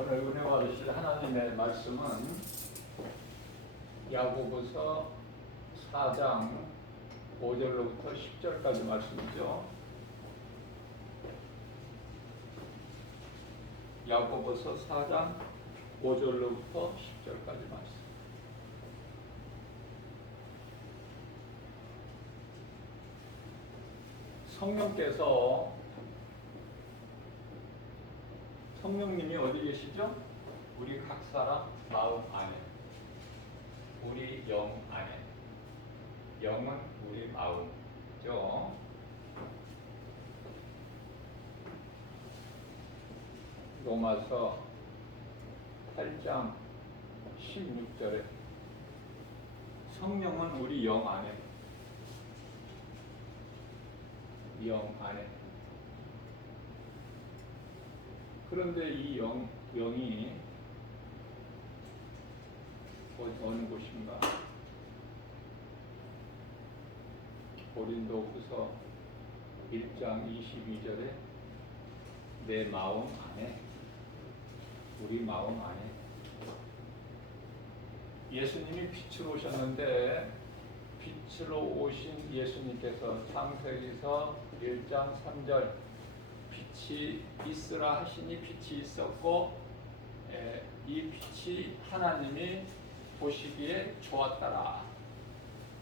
오늘 은혜와 주실 하나님의 말씀은 야고보서 4장 5절로부터 10절까지 말씀이죠. 야고보서 4장 5절로부터 10절까지 말씀. 성령님이 어디 계시죠? 우리 각 사람 마음 안에, 우리 영 안에. 영은 우리 마음이죠. 로마서 8장 16절에 성령은 우리 영 안에, 영 안에. 그런데 이 영이 어느 곳인가? 고린도후서 1장 22절에 내 마음 안에, 우리 마음 안에. 예수님이 빛으로 오셨는데 빛으로 오신 예수님께서 창세기서 1장 3절 빛이 있으라 하시니 빛이 있었고 이 빛이 하나님이 보시기에 좋았더라.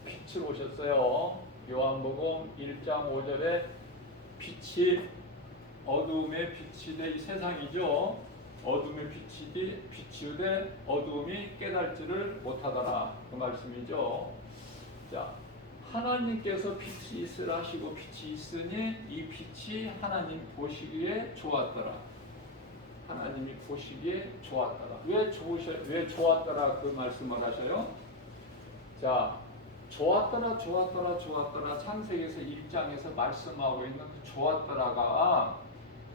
빛으로 오셨어요. 요한복음 1장 5절에 빛이 어두움의 빛이 돼 이 세상이죠. 어둠의 빛이 비치우되 어두움이 깨달지를 못하더라. 그 말씀이죠. 자, 하나님께서 빛이 있으라 하시고 빛이 있으니 이 빛이 하나님 보시기에 좋았더라. 하나님이 보시기에 좋았더라. 왜 좋았더라 그 말씀을 하셔요? 자, 좋았더라 창세기에서 1장에서 말씀하고 있는 그 좋았더라가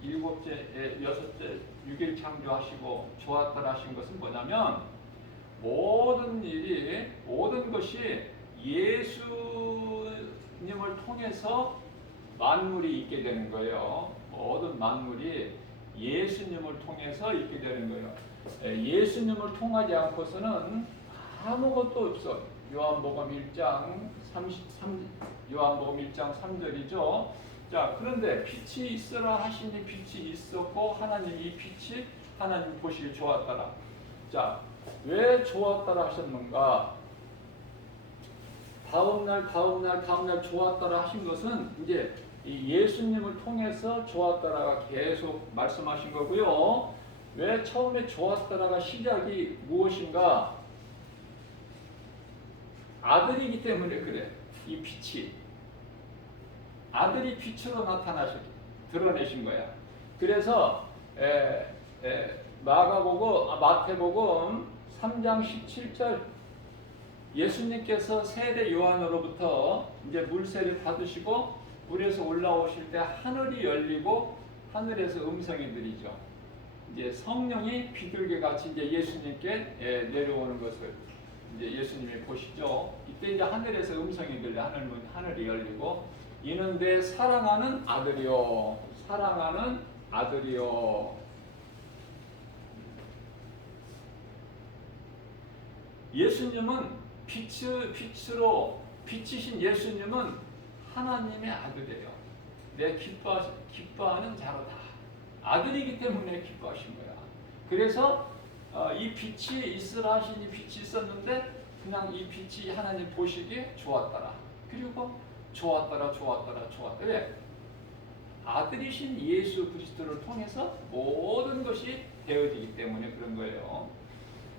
일곱째, 여섯째, 6일 창조하시고 좋았더라 하신 것은 뭐냐면 모든 것이 예수님을 통해서 만물이 있게 되는 거예요. 모든 만물이 예수님을 통해서 있게 되는 거예요. 예수님을 통하지 않고서는 아무것도 없어. 요한복음 1장 3절이죠. 자, 그런데 빛이 있으라 하시니 빛이 있었고 하나님 이 빛이 하나님 보시기 좋았더라. 자, 왜 좋았더라 하셨는가? 다음날 좋았더라 하신 것은 이제 이 예수님을 통해서 좋았더라가 계속 말씀하신 거고요. 왜 처음에 좋았더라가 시작이 무엇인가? 아들이기 때문에 그래. 이 빛이 아들이 빛으로 드러내신 거야. 그래서 마태복음 3장 17절 예수님께서 세례 요한으로부터 이제 물세를 받으시고 물에서 올라오실 때 하늘이 열리고 하늘에서 음성이 들리죠. 이제 성령이 비둘기 같이 이제 예수님께 내려오는 것을 이제 예수님이 보시죠. 이때 이제 하늘에서 음성이 들려 하늘이 열리고 이는 내 사랑하는 아들이요, 사랑하는 아들이요. 예수님은 빛이신 예수님은 하나님의 아들이에요. 내 기뻐하는 자로다. 아들이기 때문에 기뻐하신 거야. 그래서 이 빛이 있으라 하시니 빛이 있었는데 그냥 이 빛이 하나님 보시기에 좋았더라. 그리고 좋았더라. 왜? 아들이신 예수 그리스도를 통해서 모든 것이 되어지기 때문에 그런 거예요.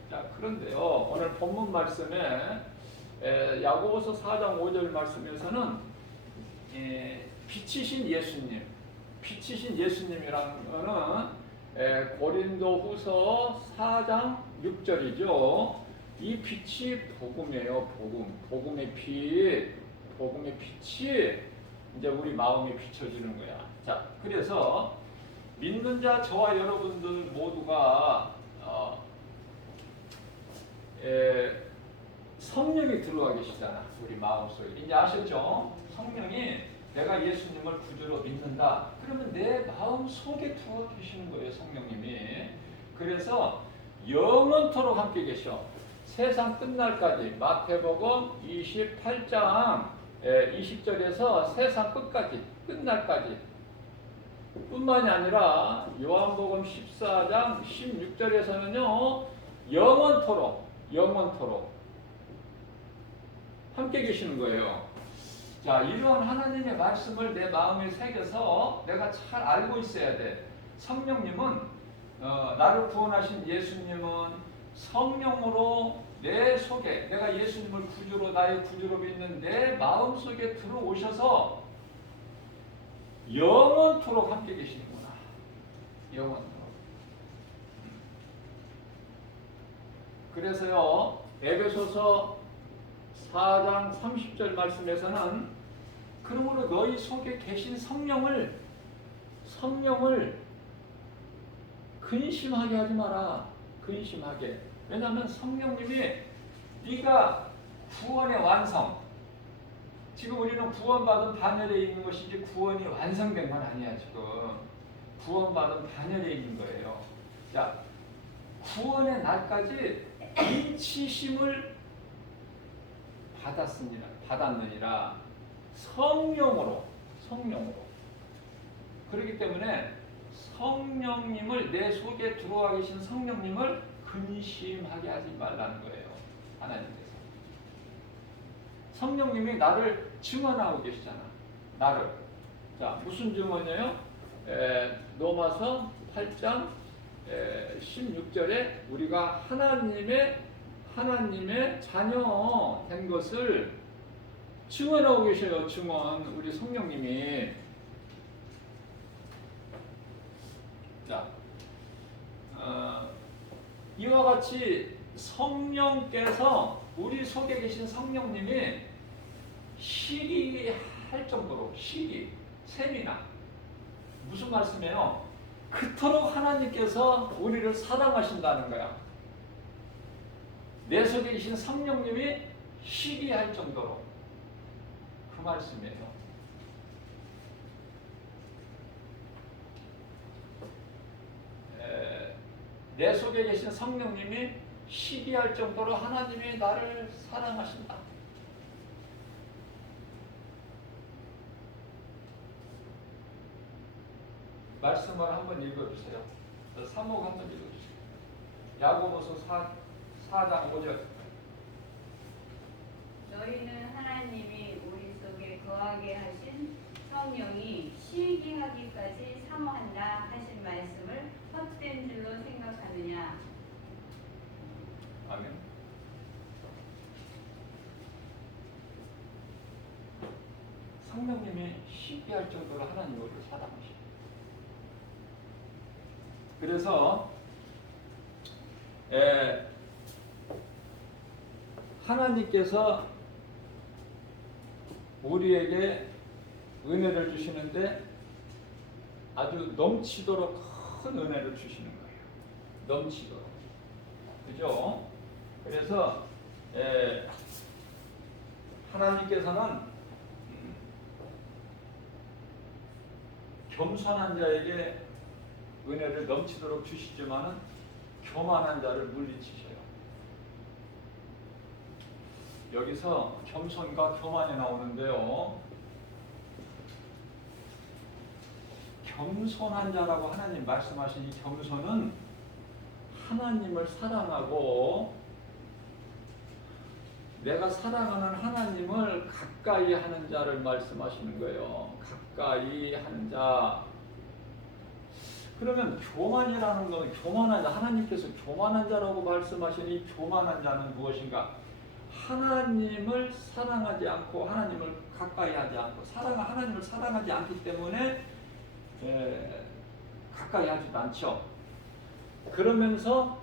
자, 그런데요, 오늘 본문 말씀에 야고보서 4장 5절 말씀에서는 빛이신 예수님이라는 것은 고린도후서 4장 6절이죠. 이 빛이 복음이에요. 복음의 빛이 이제 우리 마음에 비춰지는 거야. 자, 그래서 믿는 자 저와 여러분들 모두가 성령이 들어와 계시잖아. 우리 마음속에. 이제 아셨죠? 성령이 내가 예수님을 구주로 믿는다. 그러면 내 마음 속에 들어와 계시는 거예요. 성령님이. 그래서 영원토록 함께 계셔. 세상 끝날까지. 마태복음 28장 20절에서 세상 끝까지, 끝날까지. 뿐만이 아니라 요한복음 14장 16절에서는요, 영원토록 함께 계시는 거예요. 자, 이러한 하나님의 말씀을 내 마음에 새겨서 내가 잘 알고 있어야 돼. 성령님은 나를 구원하신 예수님은 성령으로 내 속에, 내가 예수님을 구주로, 나의 구주로 믿는 내 마음 속에 들어오셔서 영원토록 함께 계시는구나. 영원토록. 그래서요, 에베소서 4장 30절 말씀에서는 그러므로 너희 속에 계신 성령을 근심하게 하지 마라. 근심하게. 왜냐하면 성령님이 네가 구원의 완성, 지금 우리는 구원받은 반열에 있는 것이지 구원이 완성된 건 아니야. 지금 구원받은 반열에 있는 거예요. 자, 구원의 날까지 인치심을 받았느니라. 성령으로. 그렇기 때문에 성령님을, 내 속에 들어와 계신 성령님을 근심하게 하지 말라는 거예요. 하나님께서. 성령님이 나를 증언하고 계시잖아. 나를. 자, 무슨 증언이에요? 로마서 8장 16절에 우리가 하나님의 자녀 된 것을 증언하고 계셔요. 증언. 우리 성령님이. 자, 이와 같이 성령께서, 우리 속에 계신 성령님이 시기할 정도로, 세미나. 무슨 말씀이에요? 그토록 하나님께서 우리를 사랑하신다는 거야. 내 속에 계신 성령님이 시기할 정도로. 그 말씀이에요. 내 속에 계신 성령님이 시기할 정도로 하나님이 나를 사랑하신다. 말씀을 한번 읽어주세요. 사목 한번 읽어주세요. 야고보서 4장 5절. 너희는 하나님이 우리 속에 거하게 하신 성령이 시기하기까지 사모한다 하신 말씀을 헛된 줄로 생각하느냐. 아멘. 성령님이 시기할 정도로 하나님을 사랑하십니다. 그래서 하나님께서 우리에게 은혜를 주시는데 아주 넘치도록 큰 은혜를 주시는 거예요. 넘치도록. 그죠? 그래서 하나님께서는 겸손한 자에게 은혜를 넘치도록 주시지만은 교만한 자를 물리치셔요. 여기서 겸손과 교만이 나오는데요. 겸손한 자라고 하나님 말씀하신 이 겸손은 하나님을 사랑하고 내가 사랑하는 하나님을 가까이 하는 자를 말씀하시는 거예요. 가까이 하는 자. 그러면 교만이라는 건, 교만한 자, 하나님께서 교만한 자라고 말씀하신 이 교만한 자는 무엇인가? 하나님을 사랑하지 않고 하나님을 가까이 하지 않고 하나님을 사랑하지 않기 때문에 가까이 하지도 않죠. 그러면서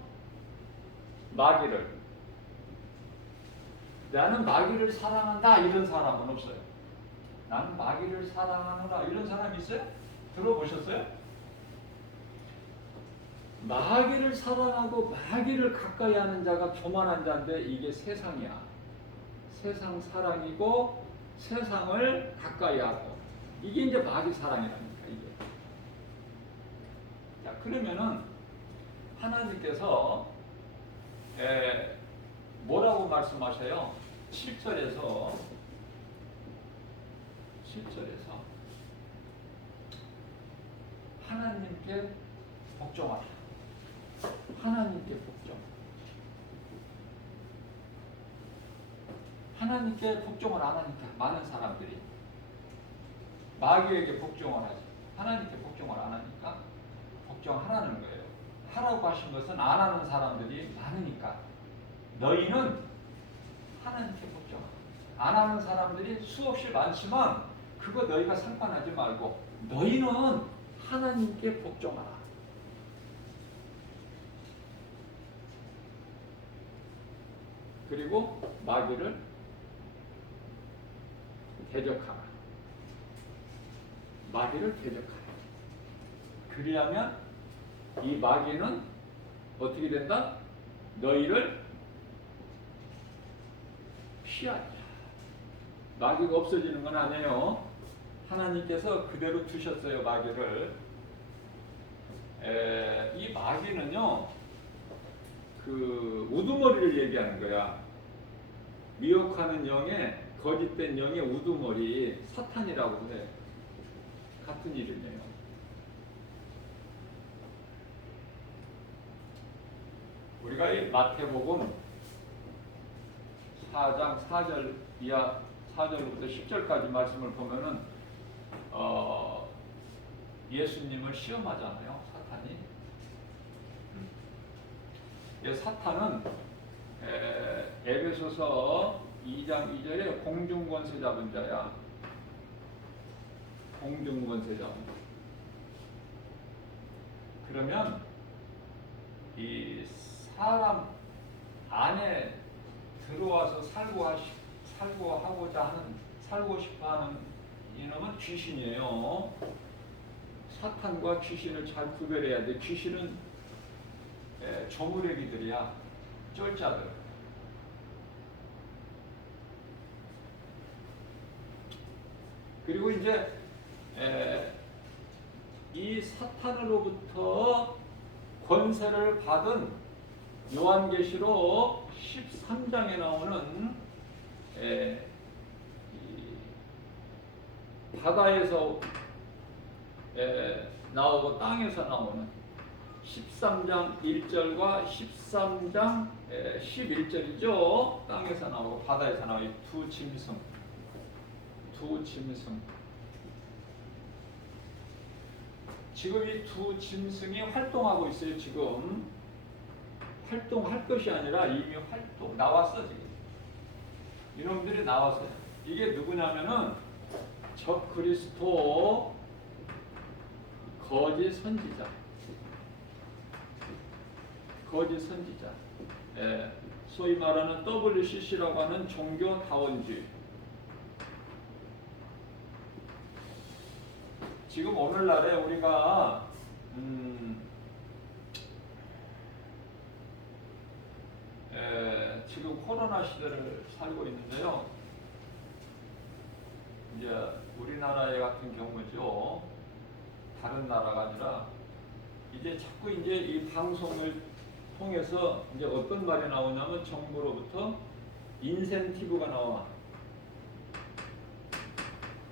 나는 마귀를 사랑한다 이런 사람은 없어요. 나는 마귀를 사랑하노라 이런 사람이 있어요? 들어보셨어요? 마귀를 사랑하고 마귀를 가까이 하는 자가 교만한 자인데 이게 세상이야. 세상 사랑이고 세상을 가까이 하고 이게 이제 마귀 사랑이라니까 이게. 자, 그러면은 하나님께서 뭐라고 말씀하셔요? 7절에서 하나님께 복종하라. 하나님께 복종. 하나님께 복종을 안 하니까 많은 사람들이 마귀에게 복종을 하지. 하나님께 복종을 안 하니까 복종하라는 거예요. 하라고 하신 것은 안 하는 사람들이 많으니까. 너희는 하나님께 복종하라. 안 하는 사람들이 수없이 많지만 그거 너희가 상관하지 말고 너희는 하나님께 복종하라. 그리고 마귀를 대적하라. 마귀를 대적하라. 그리하면 이 마귀는 어떻게 된다? 너희를 피하리라. 마귀가 없어지는 건 아니에요. 하나님께서 그대로 두셨어요, 마귀를. 이 마귀는요, 그 우두머리를 얘기하는 거야. 미혹하는 영의, 거짓된 영의 우두머리, 사탄이라고 그래. 같은 이름이에요. 우리가 이 마태복음 4장 4절 이하 4절부터 10절까지 말씀을 보면은 예수님을 시험하잖아요, 사탄이. 사탄은 에베소서 2장 2절에 공중권세 잡은 자야. 공중권세 잡은 자. 그러면 이 사람 안에 들어와서 살고 싶어하는 이놈은 귀신이에요. 사탄과 귀신을 잘 구별해야 돼. 귀신은 조무래기들이야, 쫄자들. 그리고 이제 이 사탄으로부터 권세를 받은 요한계시록 13장에 나오는 바다에서 나오고 땅에서 나오는 13장 1절과 13장 11절이죠. 땅에서 나오고 바다에서 나오는 두 짐승. 지금 이 두 짐승이 활동하고 있어요. 지금 활동할 것이 아니라 이미 나왔어. 지금 이놈들이 나왔어요. 이게 누구냐면은 적 그리스도, 거짓 선지자. 소위 말하는 WCC라고 하는 종교 다원주의. 지금 오늘날에 우리가 지금 코로나 시대를 살고 있는데요. 이제 우리나라 같은 경우죠. 다른 나라가 아니라 이제 자꾸 이제 이 방송을 통해서 이제 어떤 말이 나오냐면 정부로부터 인센티브가 나와.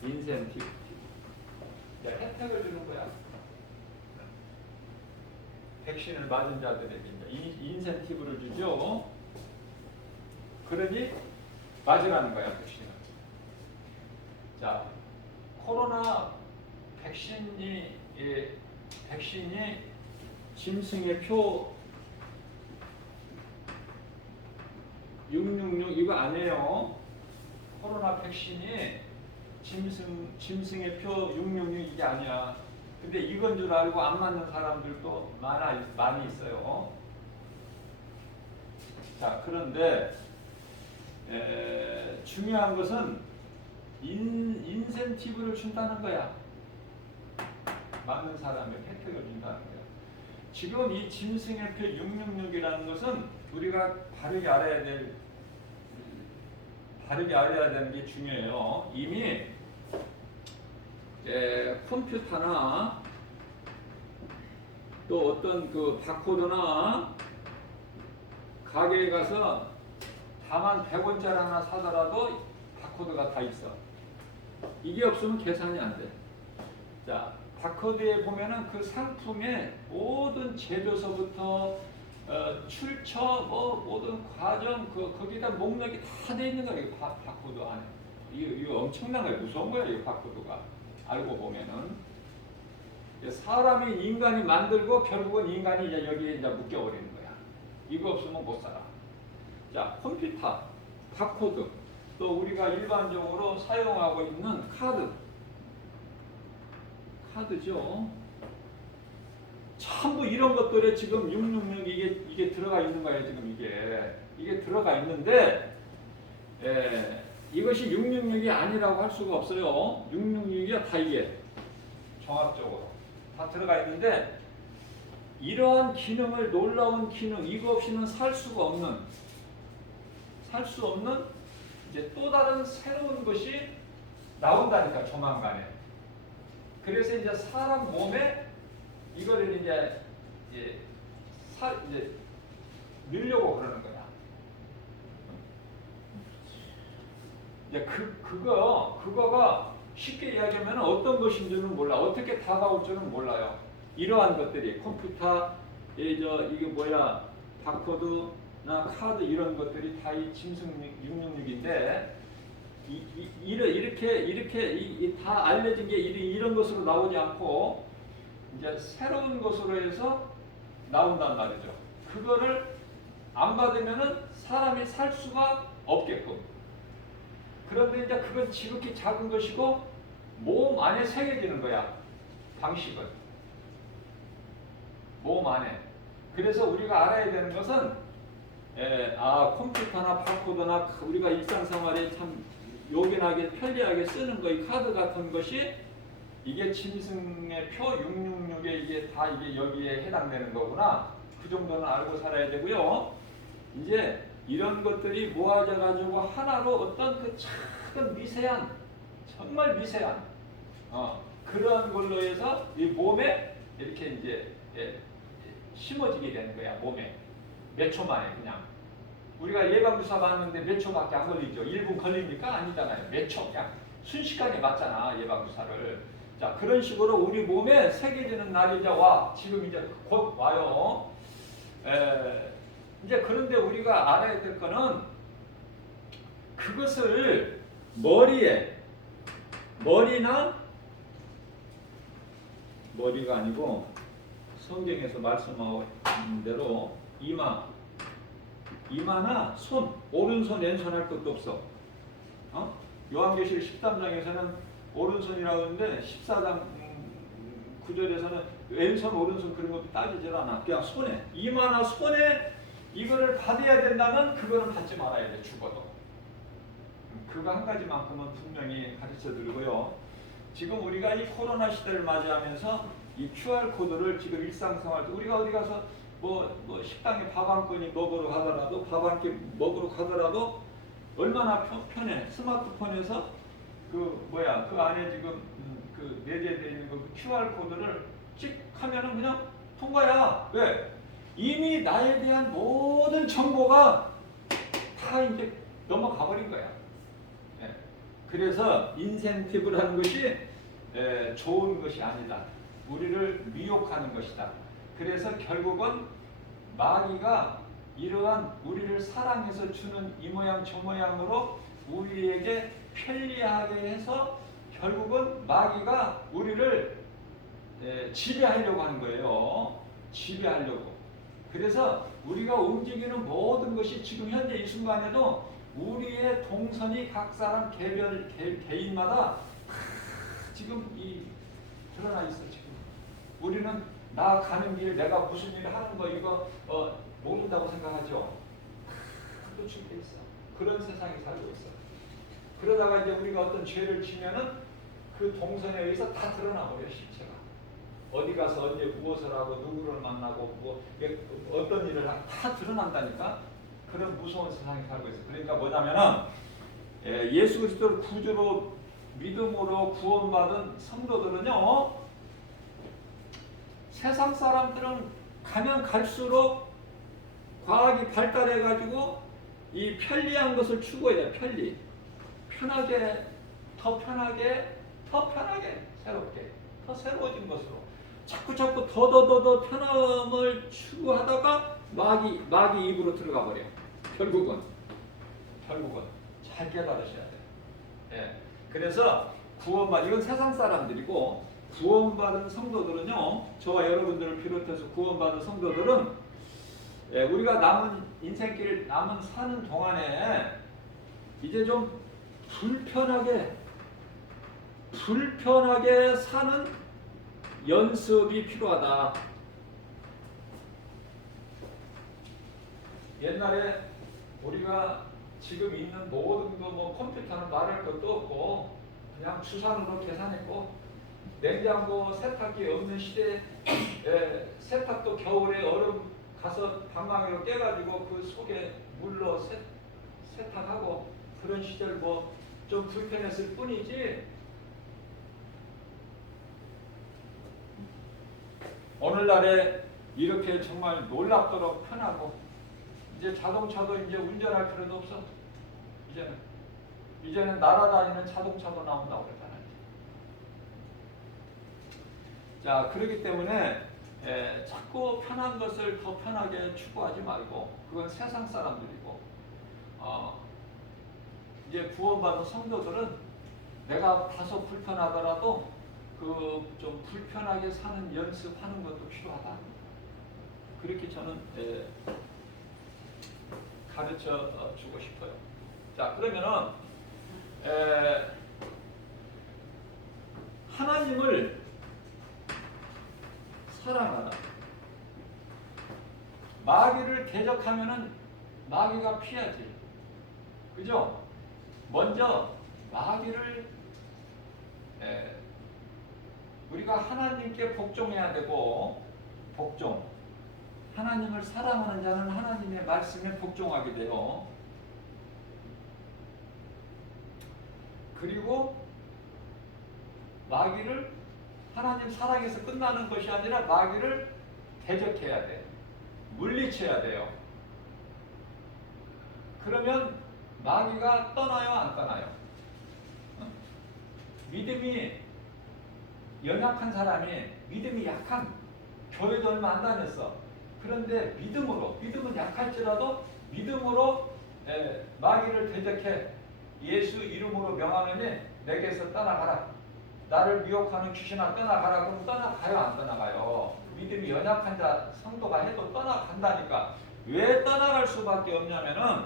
인센티브. 혜택을 주는 거야. 백신을 맞은 자들에게 인센티브를 주죠. 그러니 맞으라는 거야, 백신을. 자, 코로나 백신이 짐승의 표 666 이거 아니에요. 코로나 백신이 짐승의 표 666 이게 아니야. 근데 이건 줄 알고 안 맞는 사람들도 많이 있어요. 자, 그런데 중요한 것은 인센티브를 준다는 거야. 맞는 사람에게 혜택을 준다는 거야. 지금 이 짐승의 표 666이라는 것은 우리가 바르게 알아야 되는 게 중요해요. 이미 컴퓨터나 또 어떤 그 바코드나 가게에 가서 다만 100원짜리 하나 사더라도 바코드가 다 있어. 이게 없으면 계산이 안 돼. 자, 바코드에 보면은 그 상품의 모든 제조서부터 출처, 모든 과정, 거기다 목록이 다 돼 있는 거야. 바코드 안에. 이거 엄청난 거야. 무서운 거야, 이 바코드가. 알고 보면은. 사람이 인간이 만들고 결국은 인간이 이제 여기에 이제 묶여버리는 거야. 이거 없으면 못 살아. 자, 컴퓨터, 바코드, 또 우리가 일반적으로 사용하고 있는 카드죠. 전부 이런 것들에 지금 666 이게 들어가 있는 거예요. 지금 이게 들어가 있는데 이것이 666이 아니라고 할 수가 없어요. 666이야 다 이게 종합적으로 다 들어가 있는데 이러한 기능을 놀라운 기능 이거 없이는 살 수 없는 이제 또 다른 새로운 것이 나온다니까 조만간에. 그래서 이제 사람 몸에 이거를 이제 넣으려고 그러는 거야. 이제 그거가 쉽게 이야기하면 어떤 것인지는 몰라. 어떻게 다가올 줄은 몰라요. 이러한 것들이 컴퓨터, 이게 뭐야, 바코드나 카드 이런 것들이 다 이 짐승 666인데 이렇게 다 알려진 게 이런 것으로 나오지 않고 이제 새로운 것으로 해서 나온단 말이죠. 그거를 안 받으면은 사람이 살 수가 없게끔. 그런데 이제 그건 지극히 작은 것이고 몸 안에 새겨지는 거야. 방식은 몸 안에. 그래서 우리가 알아야 되는 것은 컴퓨터나 바코드나 우리가 일상생활에 참 요긴하게 편리하게 쓰는 거 이 카드 같은 것이 이게 짐승의 표 666에 이게 다 이게 여기에 해당되는 거구나. 그 정도는 알고 살아야 되고요. 이제 이런 것들이 모아져 가지고 하나로 어떤 그 작은 미세한 정말 미세한 그런 걸로 해서 이 몸에 이렇게 이제 심어지게 되는 거야. 몸에 몇 초 만에 그냥 우리가 예방주사 맞는데 몇 초밖에 안 걸리죠. 1분 걸립니까? 아니잖아요. 몇 초 그냥 순식간에 맞잖아 예방주사를. 자, 그런 식으로 우리 몸에 새겨지는 날이 이제 지금 이제 곧 와요. 이제 그런데 우리가 알아야 될 거는 그것을 머리가 아니고 성경에서 말씀하고 있는 대로 이마나 손, 오른손 왼손 할 것도 없어. 요한계시록 13장에서는 오른손이라고 하는데 14장 9절에서는 왼손 오른손 그런 것도 따지질 않아. 그냥 손에 이마나 손에 이거를 받아야 된다면 그거는 받지 말아야 돼. 죽어도. 그거 한 가지만큼은 분명히 가르쳐 드리고요. 지금 우리가 이 코로나 시대를 맞이하면서 이 QR코드를 지금 일상생활 때 우리가 어디 가서 뭐 식당에 밥 한 끼 먹으러 가더라도 얼마나 편해. 스마트폰에서 그 안에 지금 그 내재되어 있는 그 QR코드를 찍 하면은 그냥 통과야. 왜? 이미 나에 대한 모든 정보가 다 이제 넘어가 버린 거야. 그래서 인센티브라는 것이 좋은 것이 아니다. 우리를 미혹하는 것이다. 그래서 결국은 마귀가 이러한 우리를 사랑해서 주는 이 모양 저 모양으로 우리에게 편리하게 해서 결국은 마귀가 우리를 지배하려고 하는 거예요. 지배하려고. 그래서 우리가 움직이는 모든 것이 지금 현재 이 순간에도 우리의 동선이 각 사람 개인마다 지금 드러나 있어. 지금 우리는 나 가는 길 내가 무슨 일을 하는 거 이거 모른다고 생각하죠. 다 노출돼 있어. 그런 세상에 살고 있어. 그러다가 이제 우리가 어떤 죄를 지면은 그 동선에 의해서 다 드러나 버려. 실체가 어디 가서 언제 무엇을 하고 누구를 만나고 어떤 일을 하고 다 드러난다니까. 그런 무서운 세상에 살고 있어. 그러니까 뭐냐면은 예수 그리스도를 구주로 믿음으로 구원받은 성도들은요, 세상 사람들은 가면 갈수록 과학이 발달해가지고 이 편리한 것을 추구해요. 편하게, 더 편하게, 새롭게, 더 새로워진 것으로 자꾸 더 편함을 추구하다가 마귀 입으로 들어가 버려. 결국은 잘 깨달으셔야 돼요. 예. 그래서 이건 세상 사람들이고, 구원받은 성도들은요, 저와 여러분들을 비롯해서 구원받은 성도들은 우리가 남은 인생길 사는 동안에 이제 좀 불편하게 사는 연습이 필요하다. 옛날에 우리가 지금 있는 모든 거 컴퓨터는 말할 것도 없고 그냥 주산으로 계산했고, 냉장고, 세탁기 없는 시대에 세탁도 겨울에 얼음 가서 방망이로 깨가지고 그 속에 물로 세탁하고 그런 시절 좀 불편했을 뿐이지, 오늘날에 이렇게 정말 놀랍도록 편하고, 이제 자동차도 이제 운전할 필요도 없어. 이제는 날아다니는 자동차도 나온다고 그러잖아요. 자, 그렇기 때문에 자꾸 편한 것을 더 편하게 추구하지 말고, 그건 세상 사람들이고, 이제 구원받은 성도들은 내가 다소 불편하더라도 그 좀 불편하게 사는 연습하는 것도 필요하다. 그렇게 저는 가르쳐 주고 싶어요. 자, 그러면은 하나님을 사랑하라. 마귀를 대적하면은 마귀가 피하지. 그죠? 먼저 마귀를 우리가 하나님께 복종해야 되고, 하나님을 사랑하는 자는 하나님의 말씀에 복종하게 돼요. 그리고 마귀를 하나님 사랑에서 끝나는 것이 아니라 마귀를 대적해야 돼. 물리쳐야 돼요. 그러면 마귀가 떠나요, 안 떠나요? 믿음이 연약한 사람이, 믿음이 약한, 교회도 얼마 안 다녔어. 그런데 믿음은 약할지라도 믿음으로 마귀를 대적해 예수 이름으로 명하느니 내게서 떠나가라. 나를 미혹하는 귀신아 떠나가라. 그럼 떠나가요, 안 떠나가요? 믿음이 연약한 자 성도가 해도 떠나간다니까. 왜 떠나갈 수밖에 없냐면은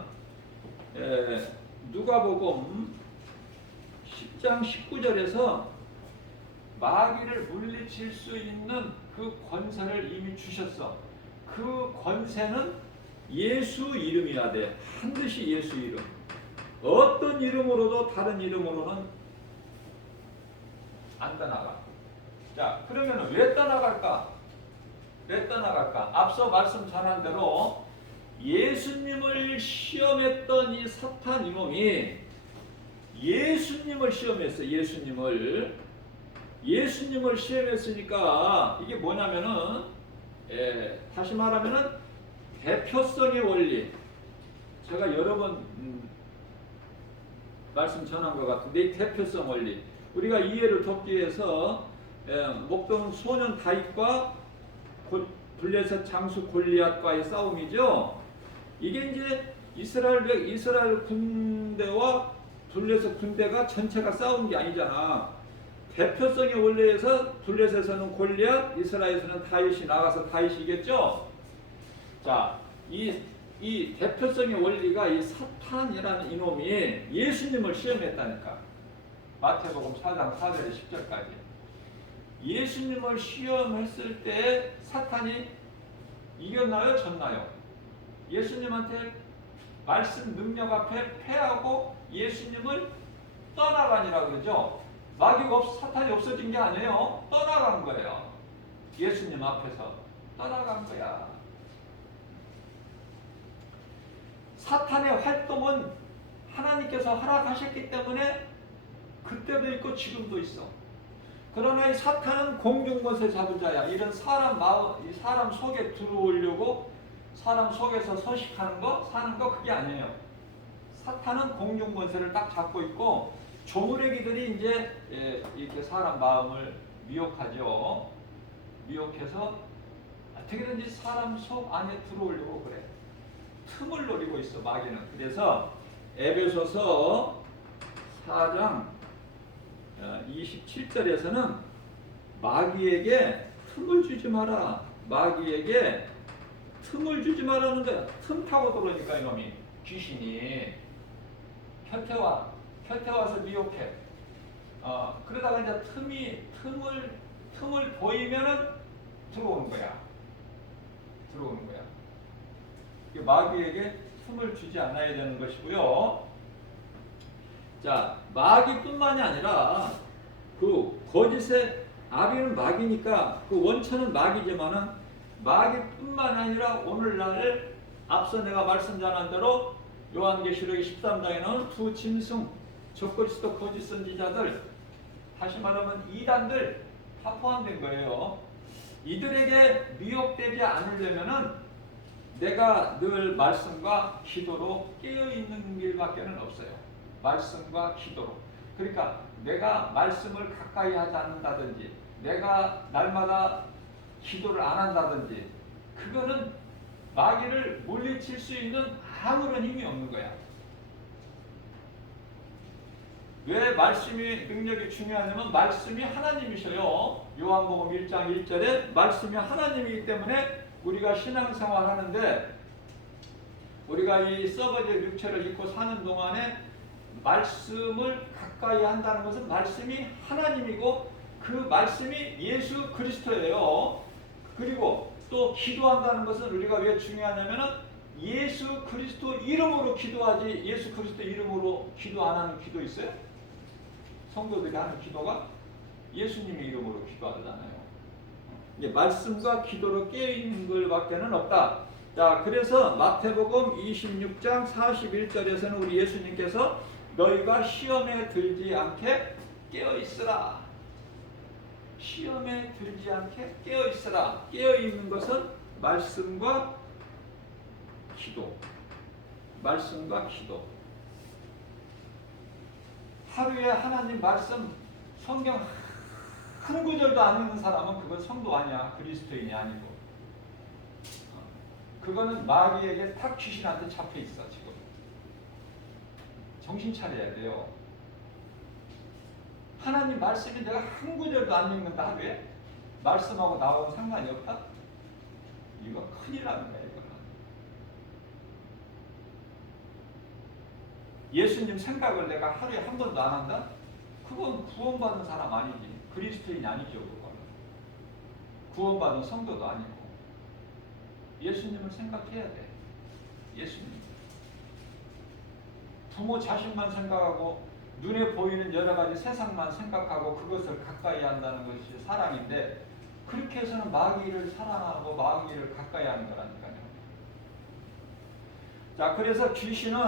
누가복음 10장 19절에서 마귀를 물리칠 수 있는 그 권세를 이미 주셨어. 그 권세는 예수 이름이어야 돼. 반드시 예수 이름. 어떤 이름으로도 다른 이름으로는 안 떠나가. 자, 그러면 왜 떠나갈까? 앞서 말씀 전한 대로 예수님을 시험했던 이 사탄 이놈이 예수님을 시험했어. 예수님을 시험했으니까 이게 뭐냐면은 다시 말하면은 대표성의 원리. 제가 여러 번 말씀 전한 것 같은데, 이 대표성 원리. 우리가 이해를 돕기 위해서 목동 소년 다윗과 블레셋 장수 골리앗과의 싸움이죠. 이게 이제 이스라엘 군대와 블레셋 군대가 전체가 싸운 게 아니잖아. 대표성의 원리에서 블레셋에서는 골리앗, 이스라엘에서는 다윗이 나가서 다윗이 이겼죠. 자, 이 대표성의 원리가 이 사탄이라는 이놈이 예수님을 시험했다니까. 마태복음 4장 4절에 10절까지. 예수님을 시험했을 때 사탄이 이겼나요? 졌나요? 예수님한테 말씀 능력 앞에 패하고 예수님을 떠나가니라 그러죠. 마귀가 사탄이 없어진 게 아니에요. 떠나간 거예요. 예수님 앞에서 떠나간 거야. 사탄의 활동은 하나님께서 허락하셨기 때문에 그때도 있고 지금도 있어. 그러나 이 사탄은 공중권세 잡은 자야. 이런 사람 마음, 이 사람 속에 들어오려고 사람 속에서 서식하는 거, 사는 거 그게 아니에요. 사탄은 공중권세를 딱 잡고 있고 조무래기들이 이제 이렇게 사람 마음을 미혹하죠. 미혹해서 어떻게든지 사람 속 안에 들어오려고 그래. 틈을 노리고 있어 마귀는. 그래서 에베소서 4장 27절에서는 마귀에게 틈을 주지 마라. 마귀에게 틈을 주지 말라는 거야. 틈 타고 들어오니까 이놈이 귀신이 곁에 와서 미혹해. 그러다가 이제 틈을 보이면은 들어오는 거야. 마귀에게 틈을 주지 않아야 되는 것이고요. 자, 마귀뿐만이 아니라 그 거짓의 아비는 마귀니까 그 원천은 마귀지만은 마귀뿐만 아니라 오늘날 앞서 내가 말씀 전한 대로 요한계시록 13장에는 두 짐승, 적그리스도 거짓 선지자들, 다시 말하면 이단들 다 포함된 거예요. 이들에게 미혹되지 않으려면은 내가 늘 말씀과 기도로 깨어있는 길밖에는 없어요. 말씀과 기도로. 그러니까 내가 말씀을 가까이 하지 않는다든지 내가 날마다 기도를 안 한다든지 그거는 마귀를 물리칠 수 있는 아무런 힘이 없는 거야. 왜 말씀이 능력이 중요하냐면 말씀이 하나님이셔요. 요한복음 1장 1절에 말씀이 하나님이기 때문에 우리가 신앙생활 하는데 우리가 이 썩어질 육체를 입고 사는 동안에 말씀을 가까이 한다는 것은 말씀이 하나님이고 그 말씀이 예수 그리스도예요. 그리고 또 기도한다는 것은 우리가 왜 중요하냐면은 예수 그리스도 이름으로 기도하지 예수 그리스도 이름으로 기도 안 하는 기도 있어요? 성도들이 하는 기도가 예수님의 이름으로 기도하잖아요. 이제 말씀과 기도로 깨어있는 것밖에는 없다. 자, 그래서 마태복음 26장 41절에서는 우리 예수님께서 너희가 시험에 들지 않게 깨어있으라. 시험에 들지 않게 깨어있으라. 깨어있는 것은 말씀과 기도. 말씀과 기도. 하루에 하나님 말씀 성경 한 구절도 안 읽는 사람은 그건 성도 아니야. 그리스도인이 아니고. 그거는 마귀에게 탁 귀신한테 잡혀 있어 지금. 정신 차려야 돼요. 하나님 말씀이 내가 한 구절도 안 읽는다 하루에 말씀하고 나하고 상관이 없다? 이거 큰일 나는 거야 이거는. 예수님 생각을 내가 하루에 한 번도 안 한다? 그건 구원받은 사람 아니지. 그리스도인이 아니죠 그거는. 구원받은 성도도 아니고. 예수님을 생각해야 돼. 예수님. 부모 자식만 생각하고 눈에 보이는 여러 가지 세상만 생각하고 그것을 가까이 한다는 것이 사랑인데 그렇게 해서는 마귀를 사랑하고 마귀를 가까이 하는 거라니까요. 자, 그래서 귀신은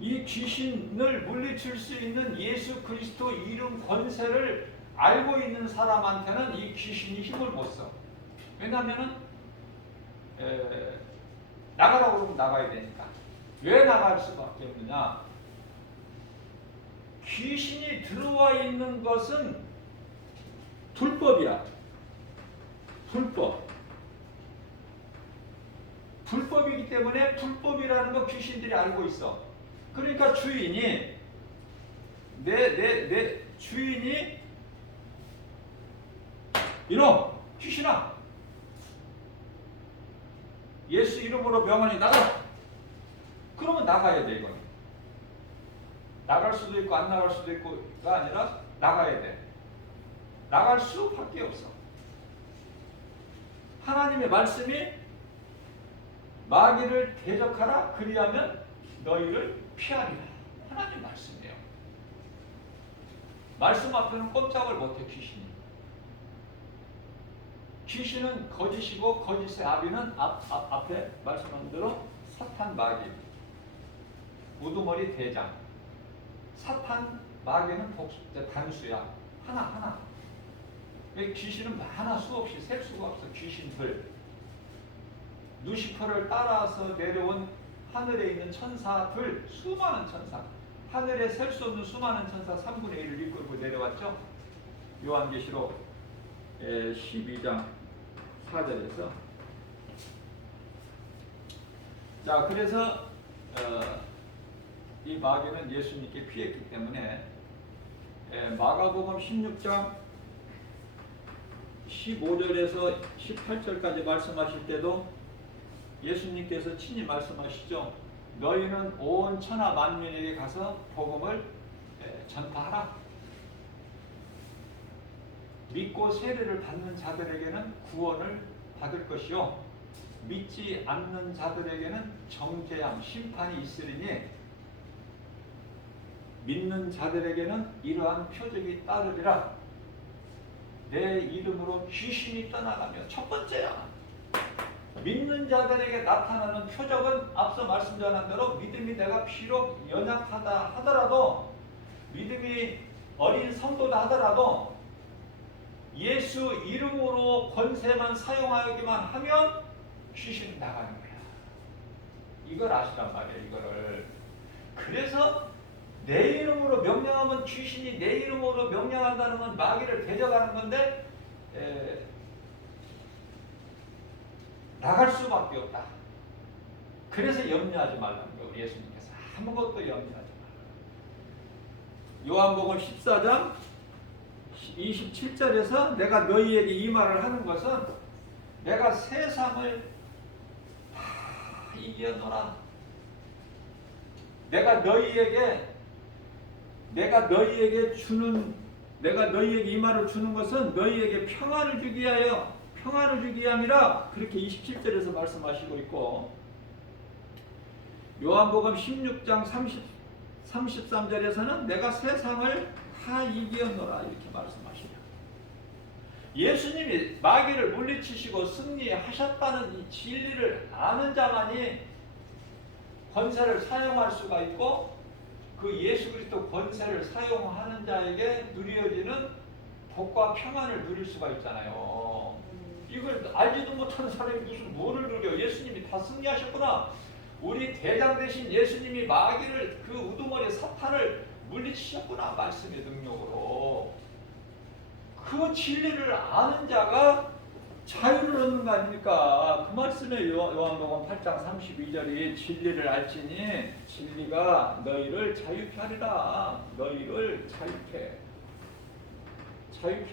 이 귀신을 물리칠 수 있는 예수 그리스도 이름 권세를 알고 있는 사람한테는 이 귀신이 힘을 못 써. 왜냐하면은 나가라고 그러면 나가야 되니까. 왜 나갈 수밖에 없느냐? 귀신이 들어와 있는 것은 불법이야. 불법이기 때문에 불법이라는 거 귀신들이 알고 있어. 그러니까 주인이 내 주인이 이놈 귀신아 예수 이름으로 명하니 나가라. 그러면 나가야 돼 이거는. 나갈 수도 있고 안 나갈 수도 있고가 아니라 나가야 돼. 나갈 수밖에 없어. 하나님의 말씀이 마귀를 대적하라 그리하면 너희를 피하리라. 하나님 말씀이에요. 말씀 앞에는 꼼짝을 못해 귀신이. 귀신은 거짓이고 거짓의 아비는 앞에 말씀한 대로 사탄 마귀, 우두머리 대장. 사탄 마귀는 단수야. 하나. 귀신은 많아, 수없이 셀 수가 없어. 귀신들, 루시퍼를 따라서 내려온 하늘에 있는 천사들, 수많은 천사, 하늘에 셀 수 없는 수많은 천사 3분의 1을 이끌고 내려왔죠. 요한계시록 12장 4절에서. 자, 그래서 이 마귀는 예수님께 피했기 때문에 마가복음 16장 15절에서 18절까지 말씀하실 때도 예수님께서 친히 말씀하시죠. 너희는 온 천하 만민에게 가서 복음을 전파하라. 믿고 세례를 받는 자들에게는 구원을 받을 것이요, 믿지 않는 자들에게는 정죄함, 심판이 있으리니 믿는 자들에게는 이러한 표적이 따르리라. 내 이름으로 귀신이 떠나가며, 첫 번째야, 믿는 자들에게 나타나는 표적은 앞서 말씀 전한 대로 믿음이 내가 비록 연약하다 하더라도, 믿음이 어린 성도다 하더라도 예수 이름으로 권세만 사용하기만 하면 귀신이 나가는 거야. 이걸 아시란 말이에요. 이거를. 그래서 내 이름으로 명령하면, 귀신이 내 이름으로 명령한다는 건 마귀를 대적하는 건데 나갈 수밖에 없다. 그래서 염려하지 말라는 거예요. 우리 예수님께서 아무것도 염려하지 말라. 요한복음 14장 27절에서 내가 너희에게 이 말을 하는 것은 내가 세상을 다 이겨노라. 내가 너희에게 이 말을 주는 것은 너희에게 평안을 주기 위함이라. 그렇게 27절에서 말씀하시고 있고, 요한복음 16장 33절에서는 내가 세상을 다 이겨노라 이렇게 말씀하시죠. 예수님이 마귀를 물리치시고 승리하셨다는 이 진리를 아는 자만이 권세를 사용할 수가 있고, 그 예수 그리스도 권세를 사용하는 자에게 누려지는 복과 평안을 누릴 수가 있잖아요. 이걸 알지도 못하는 사람이 무슨 뭐를 누려? 예수님이 다 승리하셨구나. 우리 대장 되신 예수님이 마귀를, 그 우두머리 사탄을 물리치셨구나. 말씀의 능력으로. 그 진리를 아는 자가 자유를 얻는 거 아닙니까? 그 말씀에 요한복음 8장 32절이 진리를 알지니 진리가 너희를 자유케 하리라. 너희를 자유케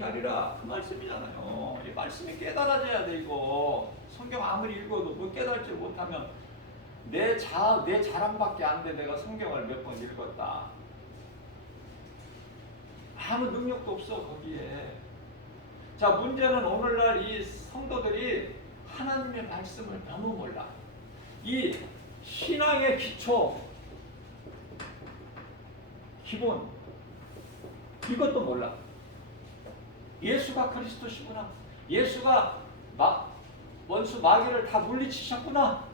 하리라. 그 말씀이잖아요. 이 말씀이 깨달아져야 돼. 이거 성경 아무리 읽어도 뭐 깨달지 못하면 내 자랑밖에 안 돼. 내가 성경을 몇 번 읽었다. 아무 능력도 없어 거기에. 자, 문제는 오늘날 이 성도들이 하나님의 말씀을 너무 몰라. 이 신앙의 기초, 기본, 이것도 몰라. 예수가 그리스도시구나. 예수가 원수 마귀를 다 물리치셨구나.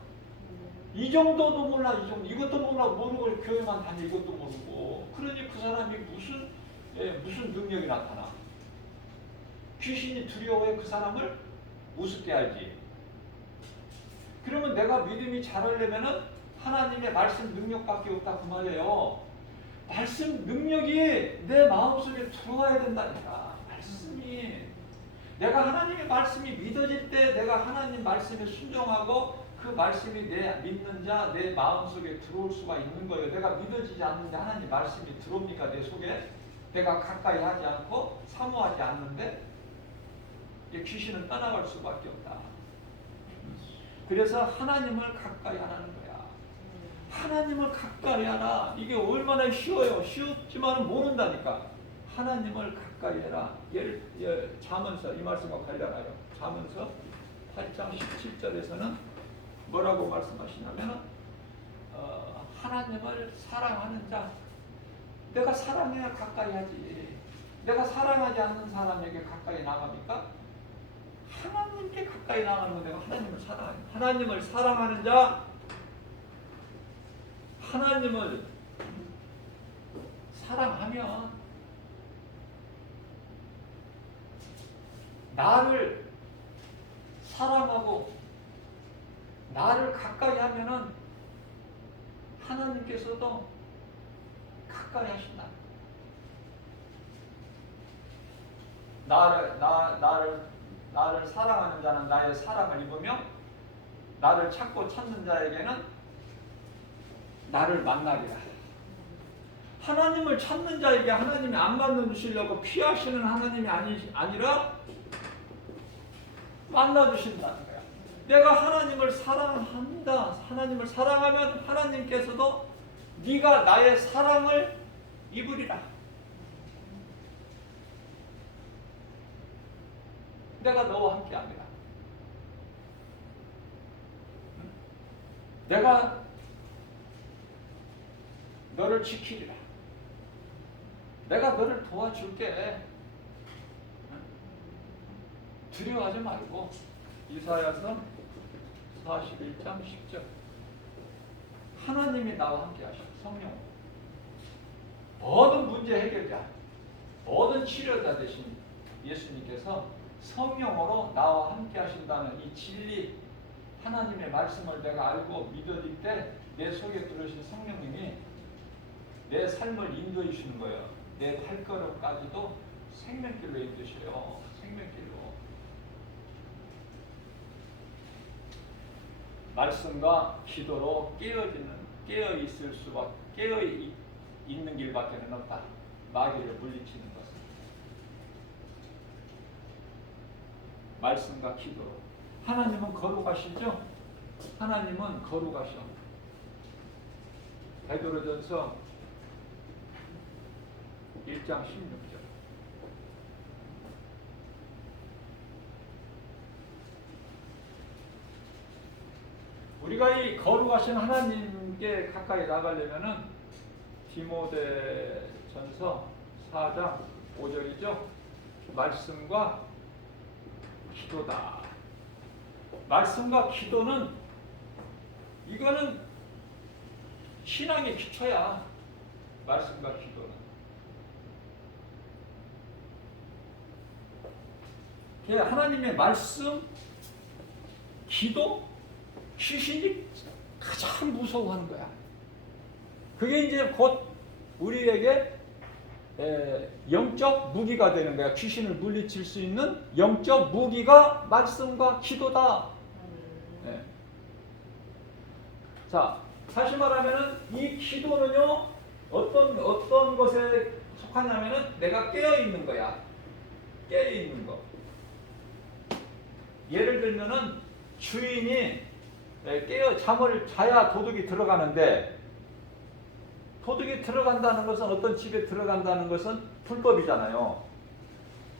이 정도도 몰라. 이것도 몰라. 모르고 교회만 다니. 이것도 모르고. 그러니 그 사람이 무슨 능력이 나타나? 귀신이 두려워해 그 사람을 우습게 하지. 그러면 내가 믿음이 자라려면은 하나님의 말씀 능력밖에 없다 그 말이에요. 말씀 능력이 내 마음속에 들어와야 된다니까. 말씀이. 내가 하나님의 말씀이 믿어질 때 내가 하나님 말씀에 순종하고 그 말씀이 내 믿는 자, 내 마음속에 들어올 수가 있는 거예요. 내가 믿어지지 않는데 하나님 말씀이 들어옵니까 내 속에? 내가 가까이 하지 않고 사모하지 않는데 귀신은 떠나갈 수밖에 없다. 그래서 하나님을 가까이 하라는 거야. 하나님을 가까이 하라. 이게 얼마나 쉬워요. 쉽지만 모른다니까. 하나님을 가까이 해라. 잠언서, 이 말씀과 관련하여 잠언서 8장 17절에서는 뭐라고 말씀하시냐면 하나님을 사랑하는 자. 내가 사랑해야 가까이 하지. 내가 사랑하지 않는 사람에게 가까이 나갑니까? 하나님께 가까이 나가는 내가 하나님을 사랑해. 하나님을 사랑하는 자, 하나님을 사랑하면 나를 사랑하고 나를 가까이 하면은 하나님께서도 가까이 하신다. 나를 사랑하는 자는 나의 사랑을 입으며 나를 찾고 찾는 자에게는 나를 만나리라. 하나님을 찾는 자에게 하나님이 안 만나 주시려고 피하시는 하나님이 아니라 만나 주신다는 거야. 내가 하나님을 사랑한다. 하나님을 사랑하면 하나님께서도 네가 나의 사랑을 입으리라. 내가 너와 함께합니다. 내가 너를 지키리라. 내가 너를 도와줄게. 두려워하지 말고. 이사야서 41장 10절. 하나님이 나와 함께 하셔. 성령. 모든 문제 해결자, 모든 치료자 되신 예수님께서 성령으로 나와 함께 하신다는 이 진리, 하나님의 말씀을 내가 알고 믿어질 때 내 속에 들어오신 성령님이 내 삶을 인도해 주시는 거예요. 내 발걸음까지도 생명길로 인도하셔요. 생명길로. 말씀과 기도로 깨어 있을 수밖에, 깨어 있는 길밖에는 없다. 마귀를 물리치는 것은 말씀과 기도로. 하나님은 거룩하시죠? 하나님은 거룩하셔. 베드로전서 1장 16절. 우리가 이 거룩하신 하나님께 가까이 나가려면은 디모데전서 4장 5절이죠. 말씀과 기도다. 말씀과 기도는 이거는 신앙의 기초야. 말씀과 기도는. 하나님의 말씀, 기도, 귀신이 가장 무서워하는 거야. 그게 이제 곧 우리에게 영적 무기가 되는 거야. 귀신을 물리칠 수 있는 영적 무기가 말씀과 기도다. 네. 자, 다시 말하면은 이 기도는요, 어떤 것에 속하냐면은 내가 깨어 있는 거야. 깨어 있는 거. 예를 들면은 주인이 잠을 자야 도둑이 들어가는데, 도둑이 들어간다는 것은, 어떤 집에 들어간다는 것은 불법이잖아요.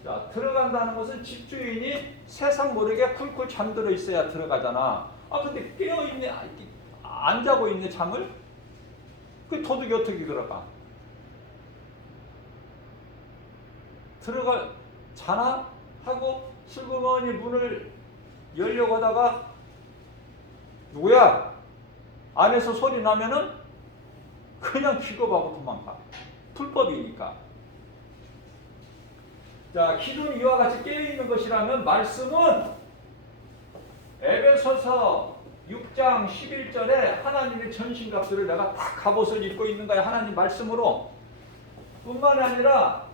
자, 들어간다는 것은 집주인이 세상 모르게 쿨쿨 잠들어 있어야 들어가잖아. 근데 깨어있네, 안 자고 있네, 잠을? 그 도둑이 어떻게 들어가? 자나? 하고 슬그머니 문을 열려고 하다가, 누구야? 안에서 소리 나면은 그냥 기겁하고 도망가. 불법이니까. 자, 기도는 이와 같이 깨어있는 것이라면, 말씀은 에베소서 6장 11절에 하나님의 전신갑주를 내가 다 갑옷을 입고 있는 거야. 하나님 말씀으로. 뿐만 아니라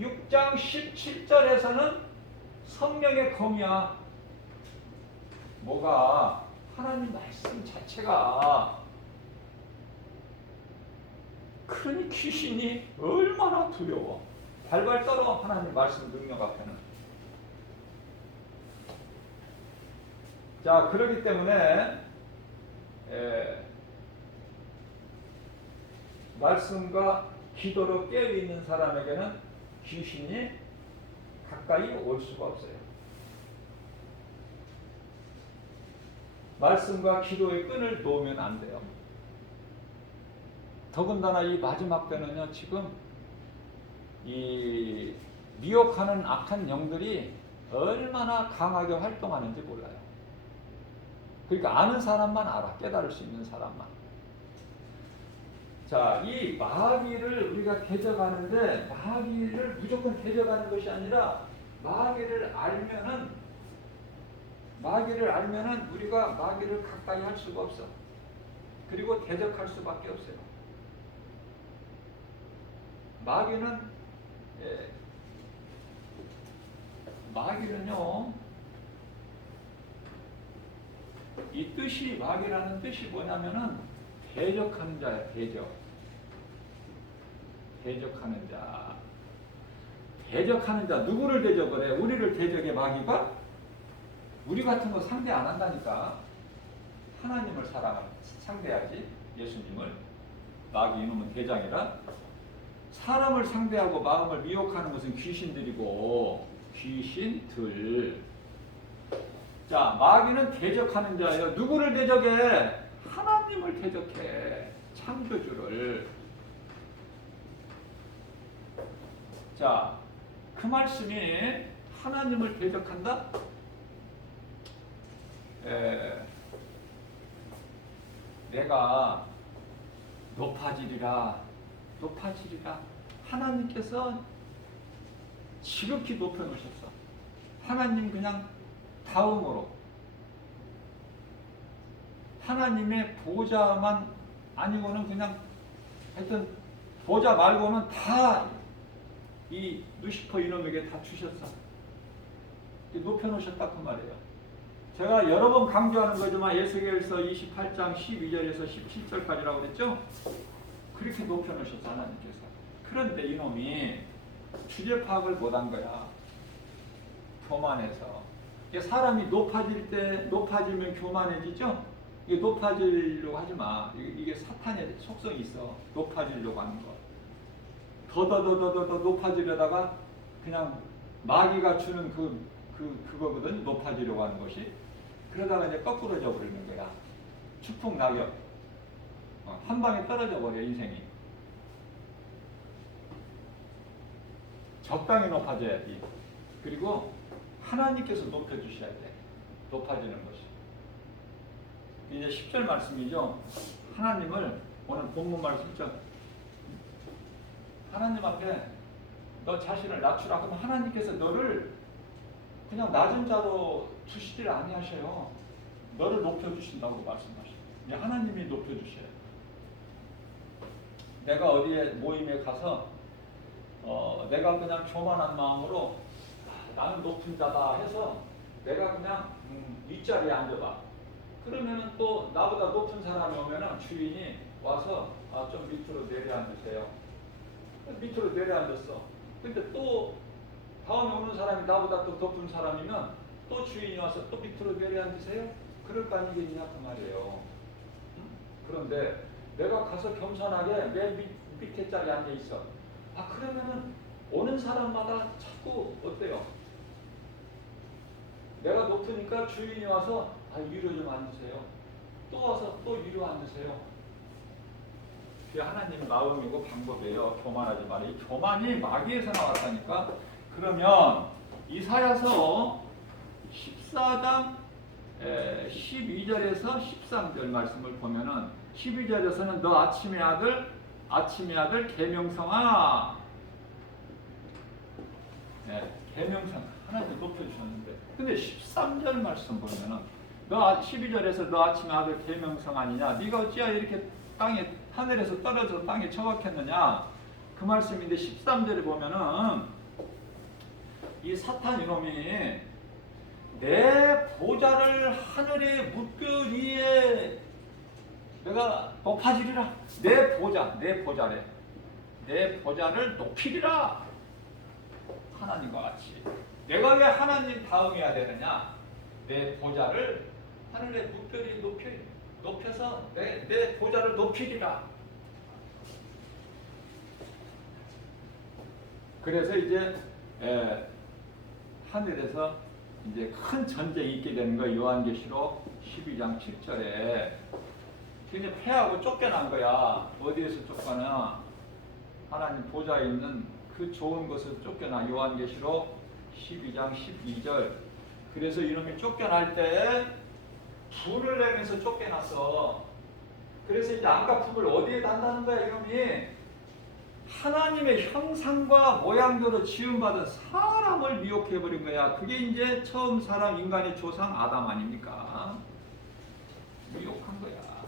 6장 17절에서는 성령의 검이야. 뭐가? 하나님 말씀 자체가. 그러니 귀신이 얼마나 두려워. 발발 떨어. 하나님 말씀 능력 앞에는. 자, 그렇기 때문에 말씀과 기도로 깨어있는 사람에게는 귀신이 가까이 올 수가 없어요. 말씀과 기도의 끈을 놓으면 안 돼요. 더군다나 이 마지막 때는요, 지금 이 미혹하는 악한 영들이 얼마나 강하게 활동하는지 몰라요. 그러니까 아는 사람만 알아. 깨달을 수 있는 사람만. 자, 이 마귀를 우리가 대적하는데, 마귀를 무조건 대적하는 것이 아니라 마귀를 알면은 우리가 마귀를 가까이 할 수가 없어. 그리고 대적할 수밖에 없어요. 마귀는요, 이 뜻이, 마귀라는 뜻이 뭐냐면은 대적하는 자야. 대적하는 자. 대적하는 자. 누구를 대적을 해? 우리를 대적해, 마귀가? 우리 같은 거 상대 안 한다니까. 하나님을 상대하지, 예수님을. 마귀 이놈은 대장이라. 사람을 상대하고 마음을 미혹하는 것은 귀신들이고, 귀신들. 자, 마귀는 대적하는 자예요. 누구를 대적해? 하나님을 대적해. 창조주를. 자, 그 말씀이 하나님을 대적한다? 내가 높아지리라. 하나님께서 지극히 높여놓으셨어. 하나님 그냥 다음으로. 하나님의 보좌만 아니고는 그냥 하여튼 보좌 말고는 다 이 루시퍼 이놈에게 다 주셨어. 높여놓으셨다 그 말이에요. 제가 여러 번 강조하는 거지만 에스겔서 28장 12절에서 17절까지라고 그랬죠? 그렇게 높여놓으셨어 하나님께서. 그런데 이놈이 주제 파악을 못한 거야. 교만해서. 사람이 높아지면 교만해지죠? 이게 높아지려고 하지 마. 이게 사탄의 속성이 있어. 높아지려고 하는 거. 더 높아지려다가 그냥 마귀가 주는 그거거든. 높아지려고 하는 것이. 그러다가 이제 거꾸로 져버리는 거야. 추풍 낙엽. 한 방에 떨어져 버려 인생이. 적당히 높아져야지. 그리고 하나님께서 높여주셔야 돼. 높아지는 것이. 이제 10절 말씀이죠. 하나님을 오늘 본문 말씀이죠. 하나님 앞에 너 자신을 낮추라. 그러면 하나님께서 너를 그냥 낮은 자로 두시질 아니하셔요. 너를 높여주신다고 말씀하셔요. 하나님이 높여주셔요. 내가 어디에 모임에 가서 내가 그냥 교만한 마음으로 나는 높은 자다 해서 내가 그냥 윗자리에 앉아봐. 그러면은 또 나보다 높은 사람이 오면은 주인이 와서 좀 밑으로 내려앉으세요. 밑으로 내려앉았어. 근데 또 다음에 오는 사람이 나보다 또 높은 사람이면 또 주인이 와서 또 밑으로 내려앉으세요. 그럴 거 아니겠냐 그 말이에요. 그런데 내가 가서 겸손하게 맨 밑에 자리에 앉아 있어. 그러면은 오는 사람마다 자꾸 어때요? 내가 높으니까 주인이 와서 위로 좀 앉으세요. 또 와서 또 위로 앉으세요. 그게 하나님 마음이고 방법이에요. 교만하지 마라. 이 교만이 마귀에서 나왔다니까. 그러면 이사야서 14장 12절에서 13절 말씀을 보면은 12절에서는 너 아침의 아들 계명성아. 계명성 하나님 높여주셨는데, 근데 13절 말씀 보면은 12절에서 너 아침의 아들 계명성 아니냐? 네가 어찌하여 이렇게 하늘에서 떨어져 땅에 처박혔느냐? 그 말씀인데 13절에 보면은 이 사탄 이놈이 내 보좌를 하늘의 물결 위에 내가 높아지리라. 내 보좌를 높이리라. 하나님과 같이. 내가 왜 하나님 다음이어야 되느냐? 내 보좌를 하늘의 물결이 높여서 내 보좌를 높이리라. 그래서 이제 하늘에서 이제 큰 전쟁이 있게 되는 거예요. 요한계시록 12장 7절에. 그냥 패하고 쫓겨난 거야. 어디에서 쫓겨나? 하나님 보좌에 있는 그 좋은 것을 쫓겨나. 요한계시록 12장 12절. 그래서 이놈이 쫓겨날 때 불을 내면서 쫓겨났어. 그래서 이제 안가품을 어디에 단다는 거야 이놈이? 하나님의 형상과 모양대로 지음받은 사람을 미혹해버린 거야. 그게 이제 처음 사람 인간의 조상 아담 아닙니까? 미혹한 거야.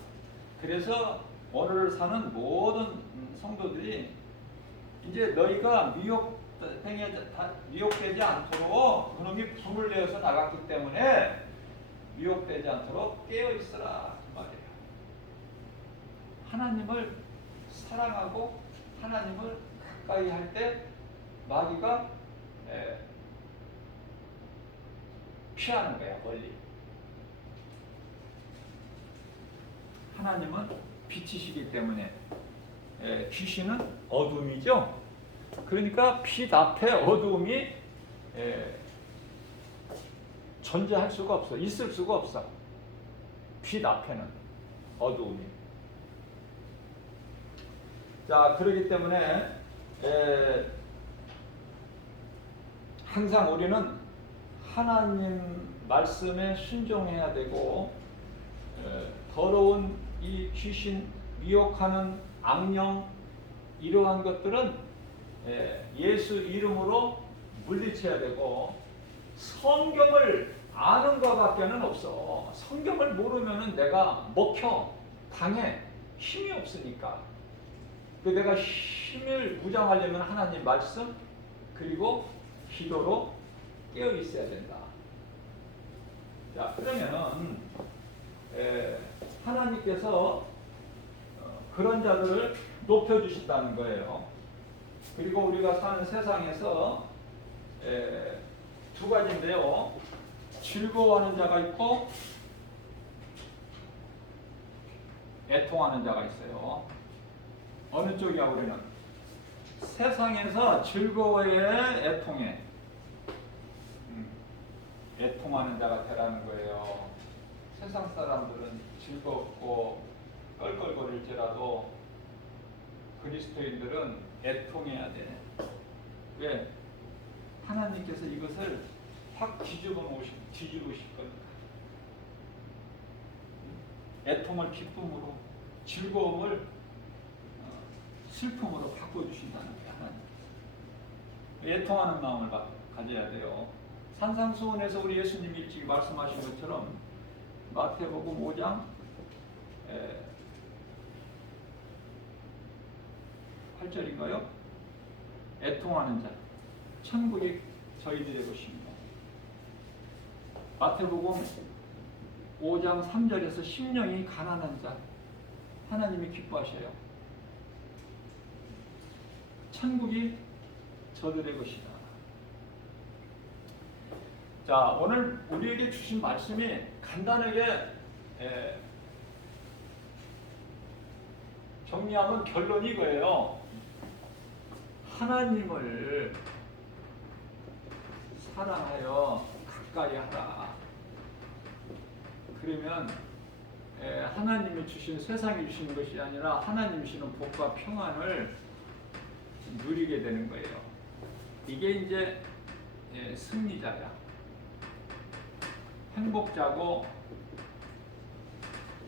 그래서 오늘 사는 모든 성도들이 이제 너희가 미혹되지 않도록 그놈이 불을 내어서 나갔기 때문에 미혹되지 않도록 깨어있어라 그 말이에요. 하나님을 사랑하고 하나님을 가까이 할 때 마귀가 피하는 거야, 멀리. 하나님은 빛이시기 때문에 귀신은 어둠이죠. 그러니까 빛 앞에 어두움이 존재할 수가 없어. 있을 수가 없어. 빛 앞에는 어두움이. 자, 그렇기 때문에 항상 우리는 하나님 말씀에 순종해야 되고 더러운 이 귀신 미혹하는 악령 이러한 것들은 예수 이름으로 물리쳐야 되고 성경을 아는 것밖에는 없어. 성경을 모르면은 내가 먹혀 당해 힘이 없으니까. 내가 힘을 무장하려면 하나님 말씀 그리고 기도로 깨어 있어야 된다. 자, 그러면 하나님께서 그런 자들을 높여주신다는 거예요. 그리고 우리가 사는 세상에서 두 가지인데요. 즐거워하는 자가 있고 애통하는 자가 있어요. 어느 쪽이야 우리는? 세상에서 즐거워해 애통해? 애통하는 자가 되라는 거예요. 세상 사람들은 즐겁고 껄껄거릴지라도 그리스도인들은 애통해야 돼. 왜? 하나님께서 이것을 확 뒤집으실 거니까. 애통을 기쁨으로, 즐거움을 슬픔으로 바꿔주신다는 거야. 하나님. 애통하는 마음을 가져야 돼요. 산상수훈에서 우리 예수님이 일찍 말씀하신 것처럼 마태복음 5장 8절인가요? 애통하는 자, 천국이 저희들의 것입니다. 마태복음 5장 3절에서 심령이 가난한 자, 하나님이 기뻐하셔요. 천국이 저들의 것이다. 자, 오늘 우리에게 주신 말씀이 간단하게 정리하면 결론이 이거예요. 하나님을 사랑하여 가까이 하라. 그러면 하나님이 주신, 세상이 주시는 것이 아니라 하나님이 주시는 복과 평안을 누리게 되는 거예요. 이게 이제 승리자야. 행복자고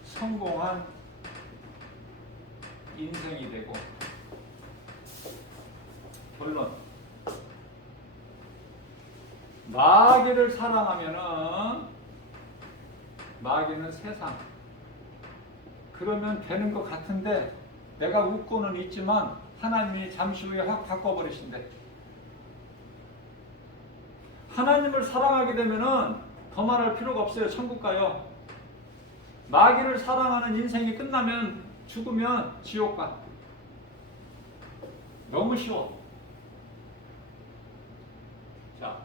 성공한 인생이 되고. 결론, 마귀를 사랑하면은 마귀는 세상, 그러면 되는 것 같은데 내가 웃고는 있지만 하나님이 잠시 후에 확 바꿔버리신대. 하나님을 사랑하게 되면은 더 말할 필요가 없어요. 천국 가요. 마귀를 사랑하는 인생이 끝나면, 죽으면 지옥 가. 너무 쉬워. 자,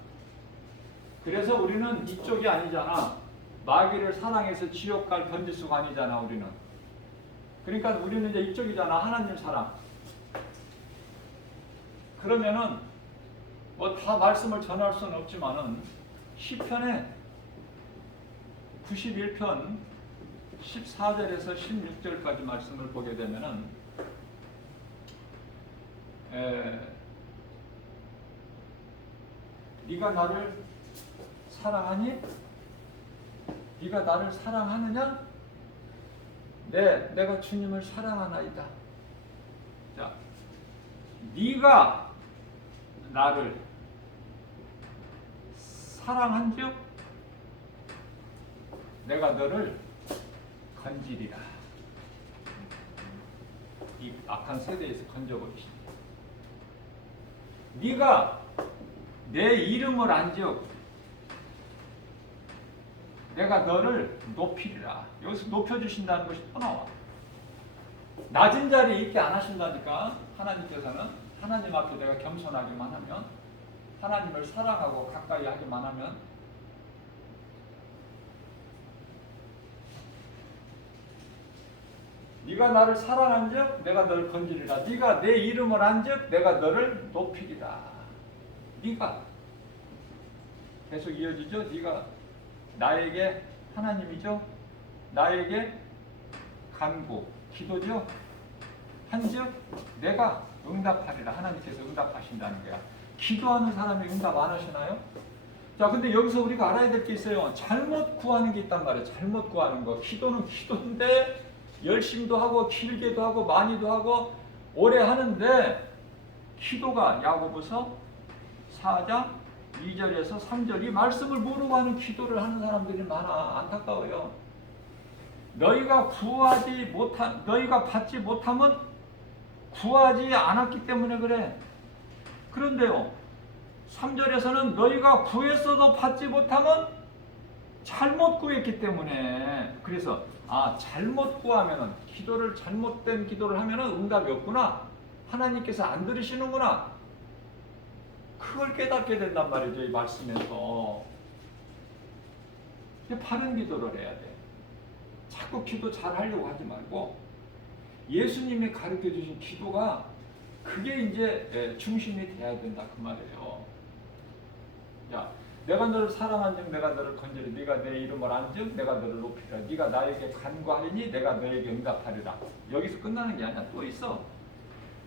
그래서 우리는 이쪽이 아니잖아. 마귀를 사랑해서 지옥 갈 변지수가 아니잖아. 우리는. 그러니까 우리는 이제 이쪽이잖아. 하나님 사랑. 그러면은 뭐 다 말씀을 전할 수는 없지만은 시편에 91편 14절에서 16절까지 말씀을 보게 되면은 네가 나를 사랑하니? 네가 나를 사랑하느냐? 네, 내가 주님을 사랑하나이다. 자, 네가 나를 사랑한즉 내가 너를 건지리라. 이 악한 세대에서 건져버리시니 네가 내 이름을 안즉 내가 너를 높이리라. 여기서 높여주신다는 것이 또 나와. 낮은 자리에 있게 안 하신다니까. 하나님께서는 하나님 앞에 내가 겸손하기만 하면, 하나님을 사랑하고 가까이 하기만 하면, 네가 나를 사랑한즉 내가 너를 건지리라. 네가 내 이름을 안즉 내가 너를 높이리라. 네가 계속 이어지죠. 네가 나에게 하나님이죠. 나에게 간구, 기도죠. 한즉 내가 응답하리라. 하나님께서 응답하신다는 거야. 기도하는 사람이 응답 안 하시나요? 자, 근데 여기서 우리가 알아야 될 게 있어요. 잘못 구하는 게 있단 말이에요. 잘못 구하는 거. 기도는 기도인데 열심도 하고 길게도 하고 많이도 하고 오래 하는데 기도가 야고보서 4장 2절에서 3절 이 말씀을 모르고 하는 기도를 하는 사람들이 많아. 안타까워요. 너희가 받지 못하면 구하지 않았기 때문에 그래. 그런데요, 3절에서는 너희가 구했어도 받지 못하면 잘못 구했기 때문에. 그래서 잘못 구하면은, 기도를 잘못된 기도를 하면은 응답이 없구나. 하나님께서 안 들으시는구나. 그걸 깨닫게 된단 말이죠, 이 말씀에서. 바른 기도를 해야 돼. 자꾸 기도 잘 하려고 하지 말고 예수님이 가르쳐 주신 기도가 그게 이제 중심이 돼야 된다 그 말이에요. 야, 내가 너를 사랑한즉 내가 너를 건지리. 네가 내 이름을 안즉 내가 너를 높이리라. 네가 나에게 간구하리니 내가 너에게 응답하리라. 여기서 끝나는 게 아니야. 또 있어.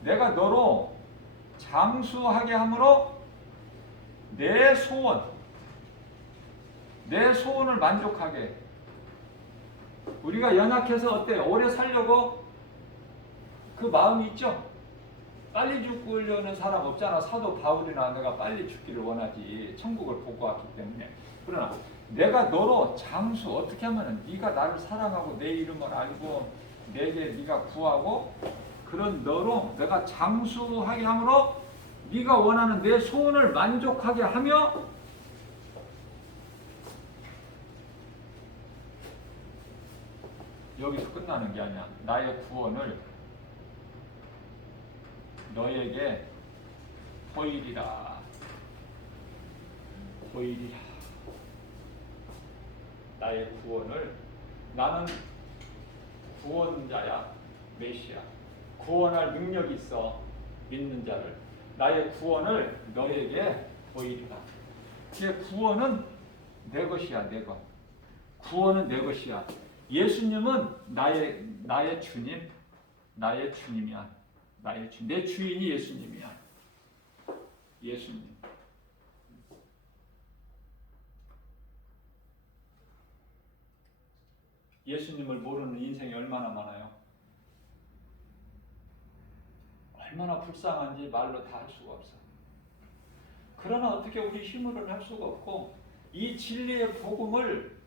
내가 너로 장수하게 함으로 내 소원을 만족하게. 우리가 연약해서 어때요? 오래 살려고 그 마음이 있죠? 빨리 죽으려는 사람 없잖아. 사도 바울이나 내가 빨리 죽기를 원하지. 천국을 보고 왔기 때문에. 그러나 내가 너로 장수, 어떻게 하면은 네가 나를 사랑하고 내 이름을 알고 내게 네가 구하고 그런 너로 내가 장수하게 함으로 네가 원하는 내 소원을 만족하게 하며 여기서 끝나는 게 아니야. 나의 구원을 너에게 보이리라. 보이리라. 나의 구원을, 나는 구원자야. 메시아. 구원할 능력이 있어. 믿는 자를. 나의 구원을 너에게 보이리라. 구원은 내 것이야. 내 것. 구원은 내 것이야. 예수님은 나의 주님, 나의 주님이야. 나의 주, 내 주인이 예수님이야. 예수님. 예수님을 모르는 인생이 얼마나 많아요. 얼마나 불쌍한지 말로 다 할 수가 없어. 그러나 어떻게 우리 힘으로는 할 수가 없고 이 진리의 복음을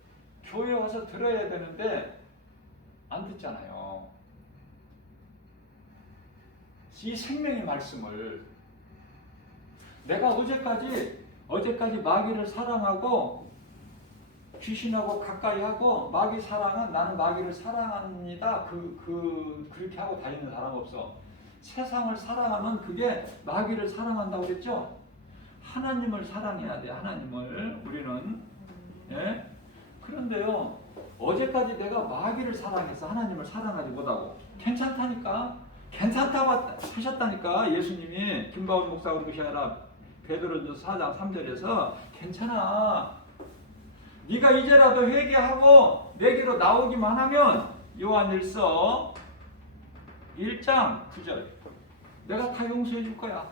교회 와서 들어야 되는데 안 듣잖아요. 이 생명의 말씀을 내가 어제까지 마귀를 사랑하고 귀신하고 가까이 하고 마귀 사랑은 나는 마귀를 사랑합니다. 그렇게 하고 다니는 사람 없어. 세상을 사랑하면 그게 마귀를 사랑한다고 그랬죠? 하나님을 사랑해야 돼. 하나님을 우리는. 예? 그런데요, 어제까지 내가 마귀를 사랑해서 하나님을 사랑하지 못하고 괜찮다니까. 괜찮다고 하셨다니까. 예수님이 김바울 목사가 그런 것이 아니라 베드로전서 4장 3절에서 괜찮아. 네가 이제라도 회개하고 내게로 나오기만 하면 요한일서 1장 9절 내가 다 용서해 줄 거야.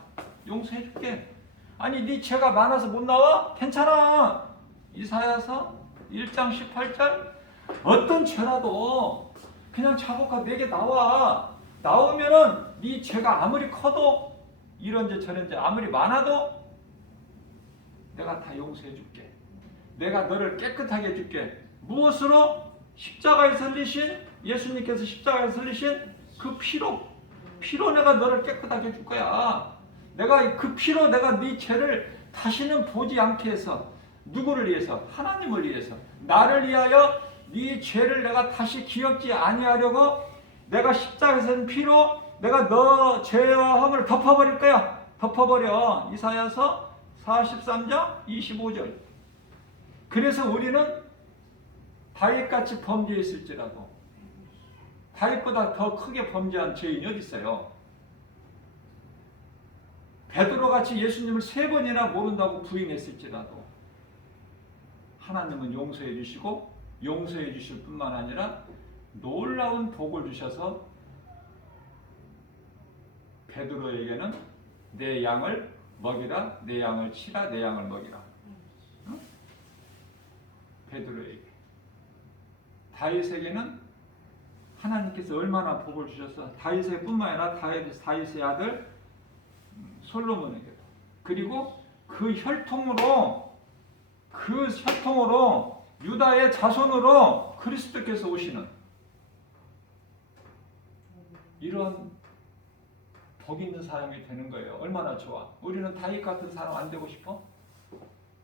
용서해 줄게. 아니 네 죄가 많아서 못 나와? 괜찮아. 이사야서 1장 18절 어떤 죄라도 그냥 자복하고 내게 나와. 나오면은 네 죄가 아무리 커도 이런 죄 저런 죄 아무리 많아도 내가 다 용서해 줄게. 내가 너를 깨끗하게 해줄게. 무엇으로? 십자가에 설리신 예수님께서 십자가에 설리신 그 피로 내가 너를 깨끗하게 해줄 거야. 내가 그 피로 내가 네 죄를 다시는 보지 않게 해서 누구를 위해서? 하나님을 위해서 나를 위하여 네 죄를 내가 다시 기억지 아니하려고 내가 십자가에 선 피로 내가 너 죄와 허물을 덮어버릴 거야. 덮어버려. 이사야서 43장 25절. 그래서 우리는 다윗같이 범죄했을지라도 다윗보다 더 크게 범죄한 죄인이 어디 있어요? 베드로같이 예수님을 3번이나 모른다고 부인했을지라도 하나님은 용서해 주시고 용서해 주실 뿐만 아니라 놀라운 복을 주셔서 베드로에게는 내 양을 먹이라, 내 양을 치라, 내 양을 먹이라. 응? 베드로에게. 다윗에게는 하나님께서 얼마나 복을 주셔서 다윗의 뿐만 아니라 다윗의 아들 솔로몬에게도. 그리고 그 혈통으로 유다의 자손으로 그리스도께서 오시는 이런 복 있는 사람이 되는 거예요. 얼마나 좋아. 우리는 다윗 같은 사람 안 되고 싶어?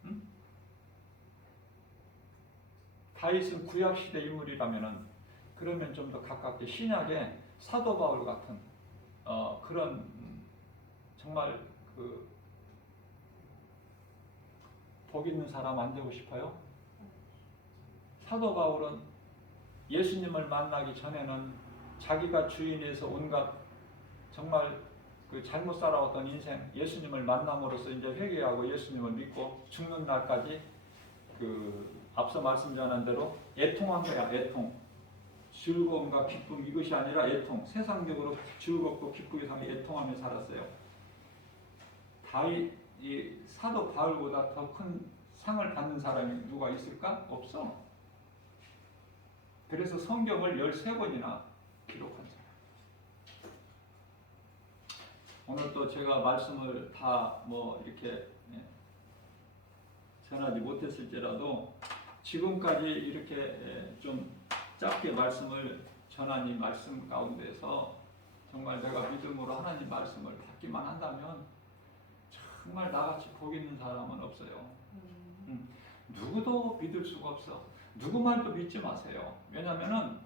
응? 다윗은 구약시대 인물이라면은 그러면 좀 더 가깝게 신약의 사도 바울 같은 그런 정말 그 복 있는 사람 안 되고 싶어요? 사도 바울은 예수님을 만나기 전에는 자기가 주인에서 온갖 정말 그 잘못 살아왔던 인생 예수님을 만남으로써 이제 회개하고 예수님을 믿고 죽는 날까지 그 앞서 말씀 전한 대로 애통한 거야. 애통. 즐거움과 기쁨 이것이 아니라 애통. 세상적으로 즐겁고 기쁘게 사는 애통하며 살았어요. 다윗 이 사도 바울보다 더 큰 상을 받는 사람이 누가 있을까? 없어. 그래서 성경을 13권이나 기록한 사람. 오늘 또 제가 말씀을 다 뭐 이렇게 전하지 못했을지라도 지금까지 이렇게 좀 짧게 말씀을 전한 이 말씀 가운데서 정말 내가 믿음으로 하나님 말씀을 받기만 한다면 정말 나같이 복 있는 사람은 없어요. 누구도 믿을 수가 없어. 누구 말도 믿지 마세요. 왜냐하면은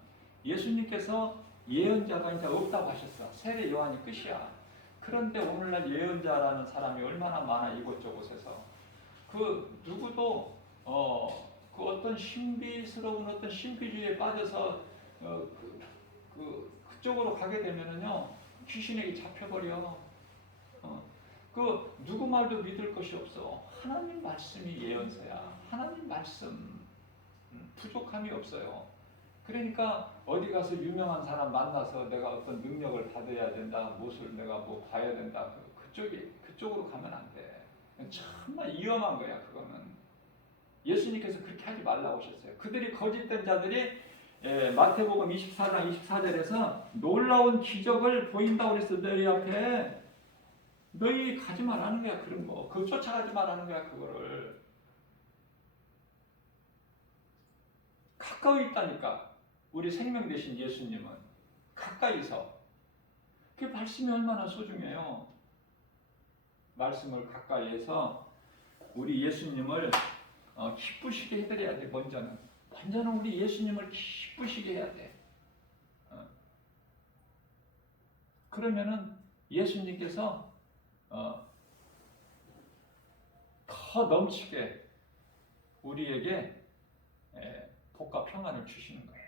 예수님께서 예언자가 이제 없다고 하셨어. 세례 요한이 끝이야. 그런데 오늘날 예언자라는 사람이 얼마나 많아 이곳저곳에서. 그 누구도 그 어떤 신비스러운 어떤 신비주의에 빠져서 그쪽으로 가게 되면은요 귀신에게 잡혀버려. 그 누구 말도 믿을 것이 없어. 하나님 말씀이 예언서야. 하나님 말씀 부족함이 없어요. 그러니까 어디 가서 유명한 사람 만나서 내가 어떤 능력을 받아야 된다, 무엇을 내가 뭐 봐야 된다, 그쪽으로 가면 안 돼. 정말 위험한 거야. 그거는 예수님께서 그렇게 하지 말라고 하셨어요. 그들이 거짓된 자들이 마태복음 24장 24절에서 놀라운 기적을 보인다고 그랬어. 너희 앞에 너희 가지 말라는 거야. 그런 거 그거 쫓아가지 말라는 거야. 그거를 가까이 있다니까. 우리 생명 되신 예수님은 가까이서. 그 말씀이 얼마나 소중해요. 말씀을 가까이에서 우리 예수님을 기쁘시게 해드려야 돼. 먼저는 우리 예수님을 기쁘시게 해야 돼. 그러면은 예수님께서 더 넘치게 우리에게 복과 평안을 주시는 거예요.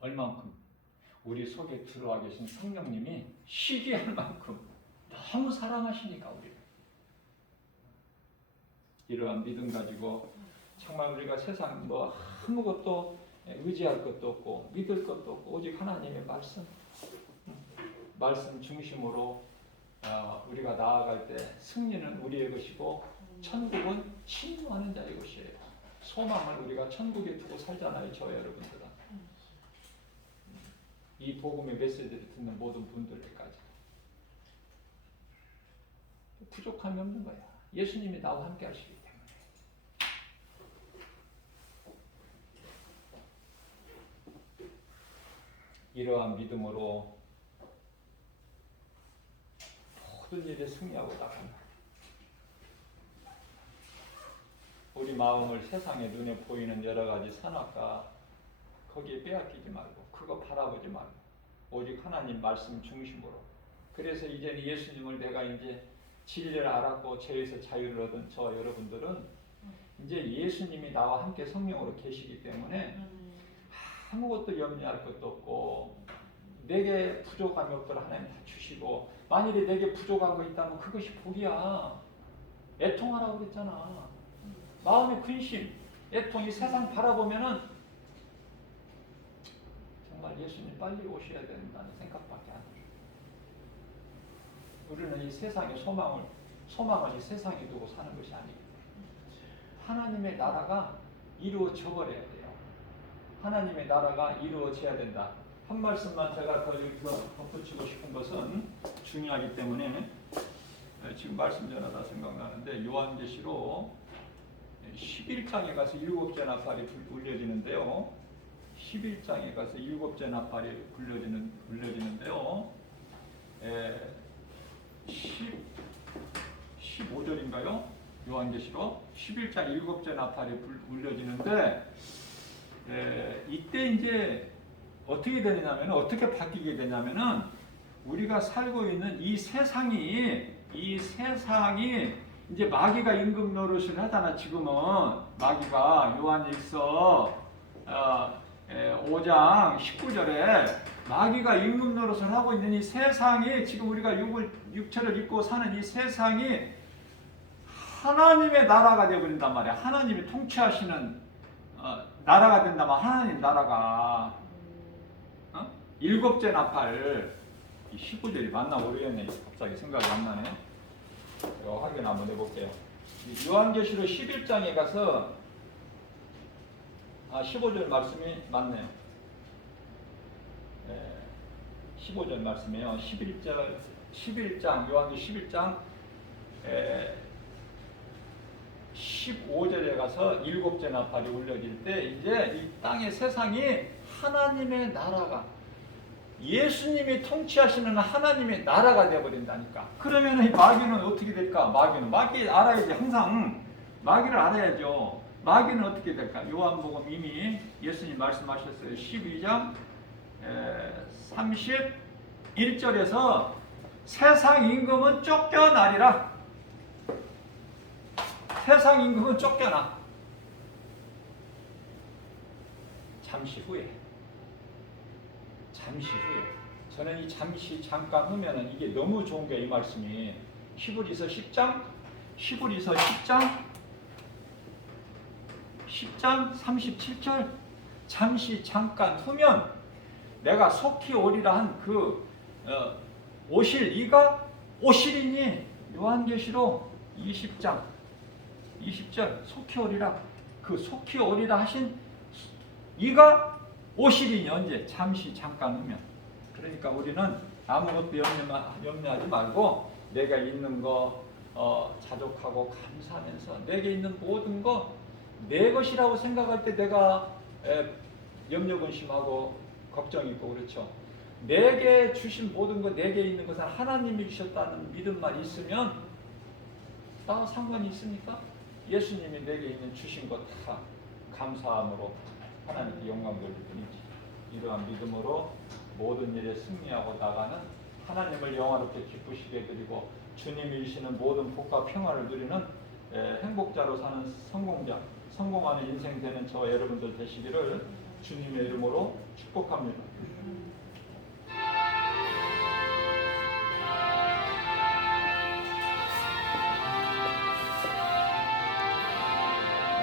얼만큼 우리 속에 들어와 계신 성령님이 시기할 만큼 너무 사랑하시니까 우리를. 이러한 믿음 가지고 정말 우리가 세상 뭐 아무것도 의지할 것도 없고 믿을 것도 없고 오직 하나님의 말씀 중심으로 우리가 나아갈 때 승리는 우리의 것이고 천국은 신뢰하는 자의 것이에요. 소망을 우리가 천국에 두고 살잖아요. 저와 여러분들은. 이 복음의 메시지를 듣는 모든 분들에게까지. 부족함이 없는 거야. 예수님이 나와 함께 하시기 때문에. 이러한 믿음으로 모든 일에 승리하고 나간다. 우리 마음을 세상의 눈에 보이는 여러 가지 선악과 거기에 빼앗기지 말고 그거 바라보지 말고 오직 하나님 말씀 중심으로. 그래서 이제는 예수님을 내가 이제 진리를 알았고 죄에서 자유를 얻은 저 여러분들은 이제 예수님이 나와 함께 성령으로 계시기 때문에 아무것도 염려할 것도 없고 내게 부족함이 없더라 하나님 다 주시고 만일에 내게 부족한 거 있다면 그것이 복이야. 애통하라고 그랬잖아. 마음의 근심, 애통이 세상 바라보면은 정말 예수님 빨리 오셔야 된다는 생각밖에 안 해요. 우리는 이 세상의 소망을 이 세상에 두고 사는 것이 아니에요. 하나님의 나라가 이루어져 버려야 돼요. 하나님의 나라가 이루어져야 된다. 한 말씀만 제가 더 덧붙이고 싶은 것은 중요하기 때문에 지금 말씀 전하다 생각나는데 요한계시록 11장에 가서 7째 나팔이 울려지는데요. 11장에 가서 7째 나팔이 울려지는데요. 15절인가요? 요한계시록 11장 7째 나팔이 울려지는데 이때 이제 어떻게 되냐면 어떻게 바뀌게 되냐면은 우리가 살고 있는 이 세상이 이제 마귀가 임금 노릇을 하잖아. 지금은 마귀가 요한일서 5장 19절에 마귀가 임금 노릇을 하고 있는 이 세상이 지금 우리가 육체를 입고 사는 이 세상이 하나님의 나라가 되어버린단 말이야. 하나님이 통치하시는 나라가 된다면 하나님 나라가 7째 나팔 19절이 맞나 모르겠네. 갑자기 생각이 안 나네. 제가 확인 한번 해볼게요. 요한계시록 11장에 가서 15절 말씀이 맞네요. 15절 말씀이에요. 11장 요한계시록 11장 15절에 가서 7째 나팔이 울려질 때 이제 이 땅의 세상이 하나님의 나라가 예수님이 통치하시는 하나님의 나라가 되어버린다니까. 그러면 이 마귀는 어떻게 될까? 마귀 알아야지. 항상 마귀를 알아야죠. 마귀는 어떻게 될까? 요한복음 이미 예수님 말씀하셨어요. 12장 31절에서 세상 임금은 쫓겨나리라. 세상 임금은 쫓겨나. 잠시 후에 저는 이 잠깐 후면은 이게 너무 좋은 게 이 말씀이 히브리서 10장 37절 잠깐 후면 내가 속히 오리라 한 그 오실 이가 오시리니 요한계시록 20절 속히 오리라 그 속히 오리라 하신 이가 오시리니 언제? 잠깐 후면. 그러니까 우리는 아무것도 염려하지 말고 내가 있는 거 자족하고 감사하면서 내게 있는 모든 거 내 것이라고 생각할 때 내가 염려 근심하고 걱정이 있고 그렇죠. 내게 주신 모든 거 내게 있는 것은 하나님이 주셨다는 믿음만 있으면 나와 상관이 있습니까? 예수님이 내게 있는 주신 것 다 감사함으로 하나님께 영광 돌릴 뿐이지. 이러한 믿음으로 모든 일에 승리하고 나가는 하나님을 영화롭게 기쁘시게 해드리고 주님이 주시는 모든 복과 평화를 누리는 행복자로 사는 성공하는 인생 되는 저 여러분들 되시기를 주님의 이름으로 축복합니다.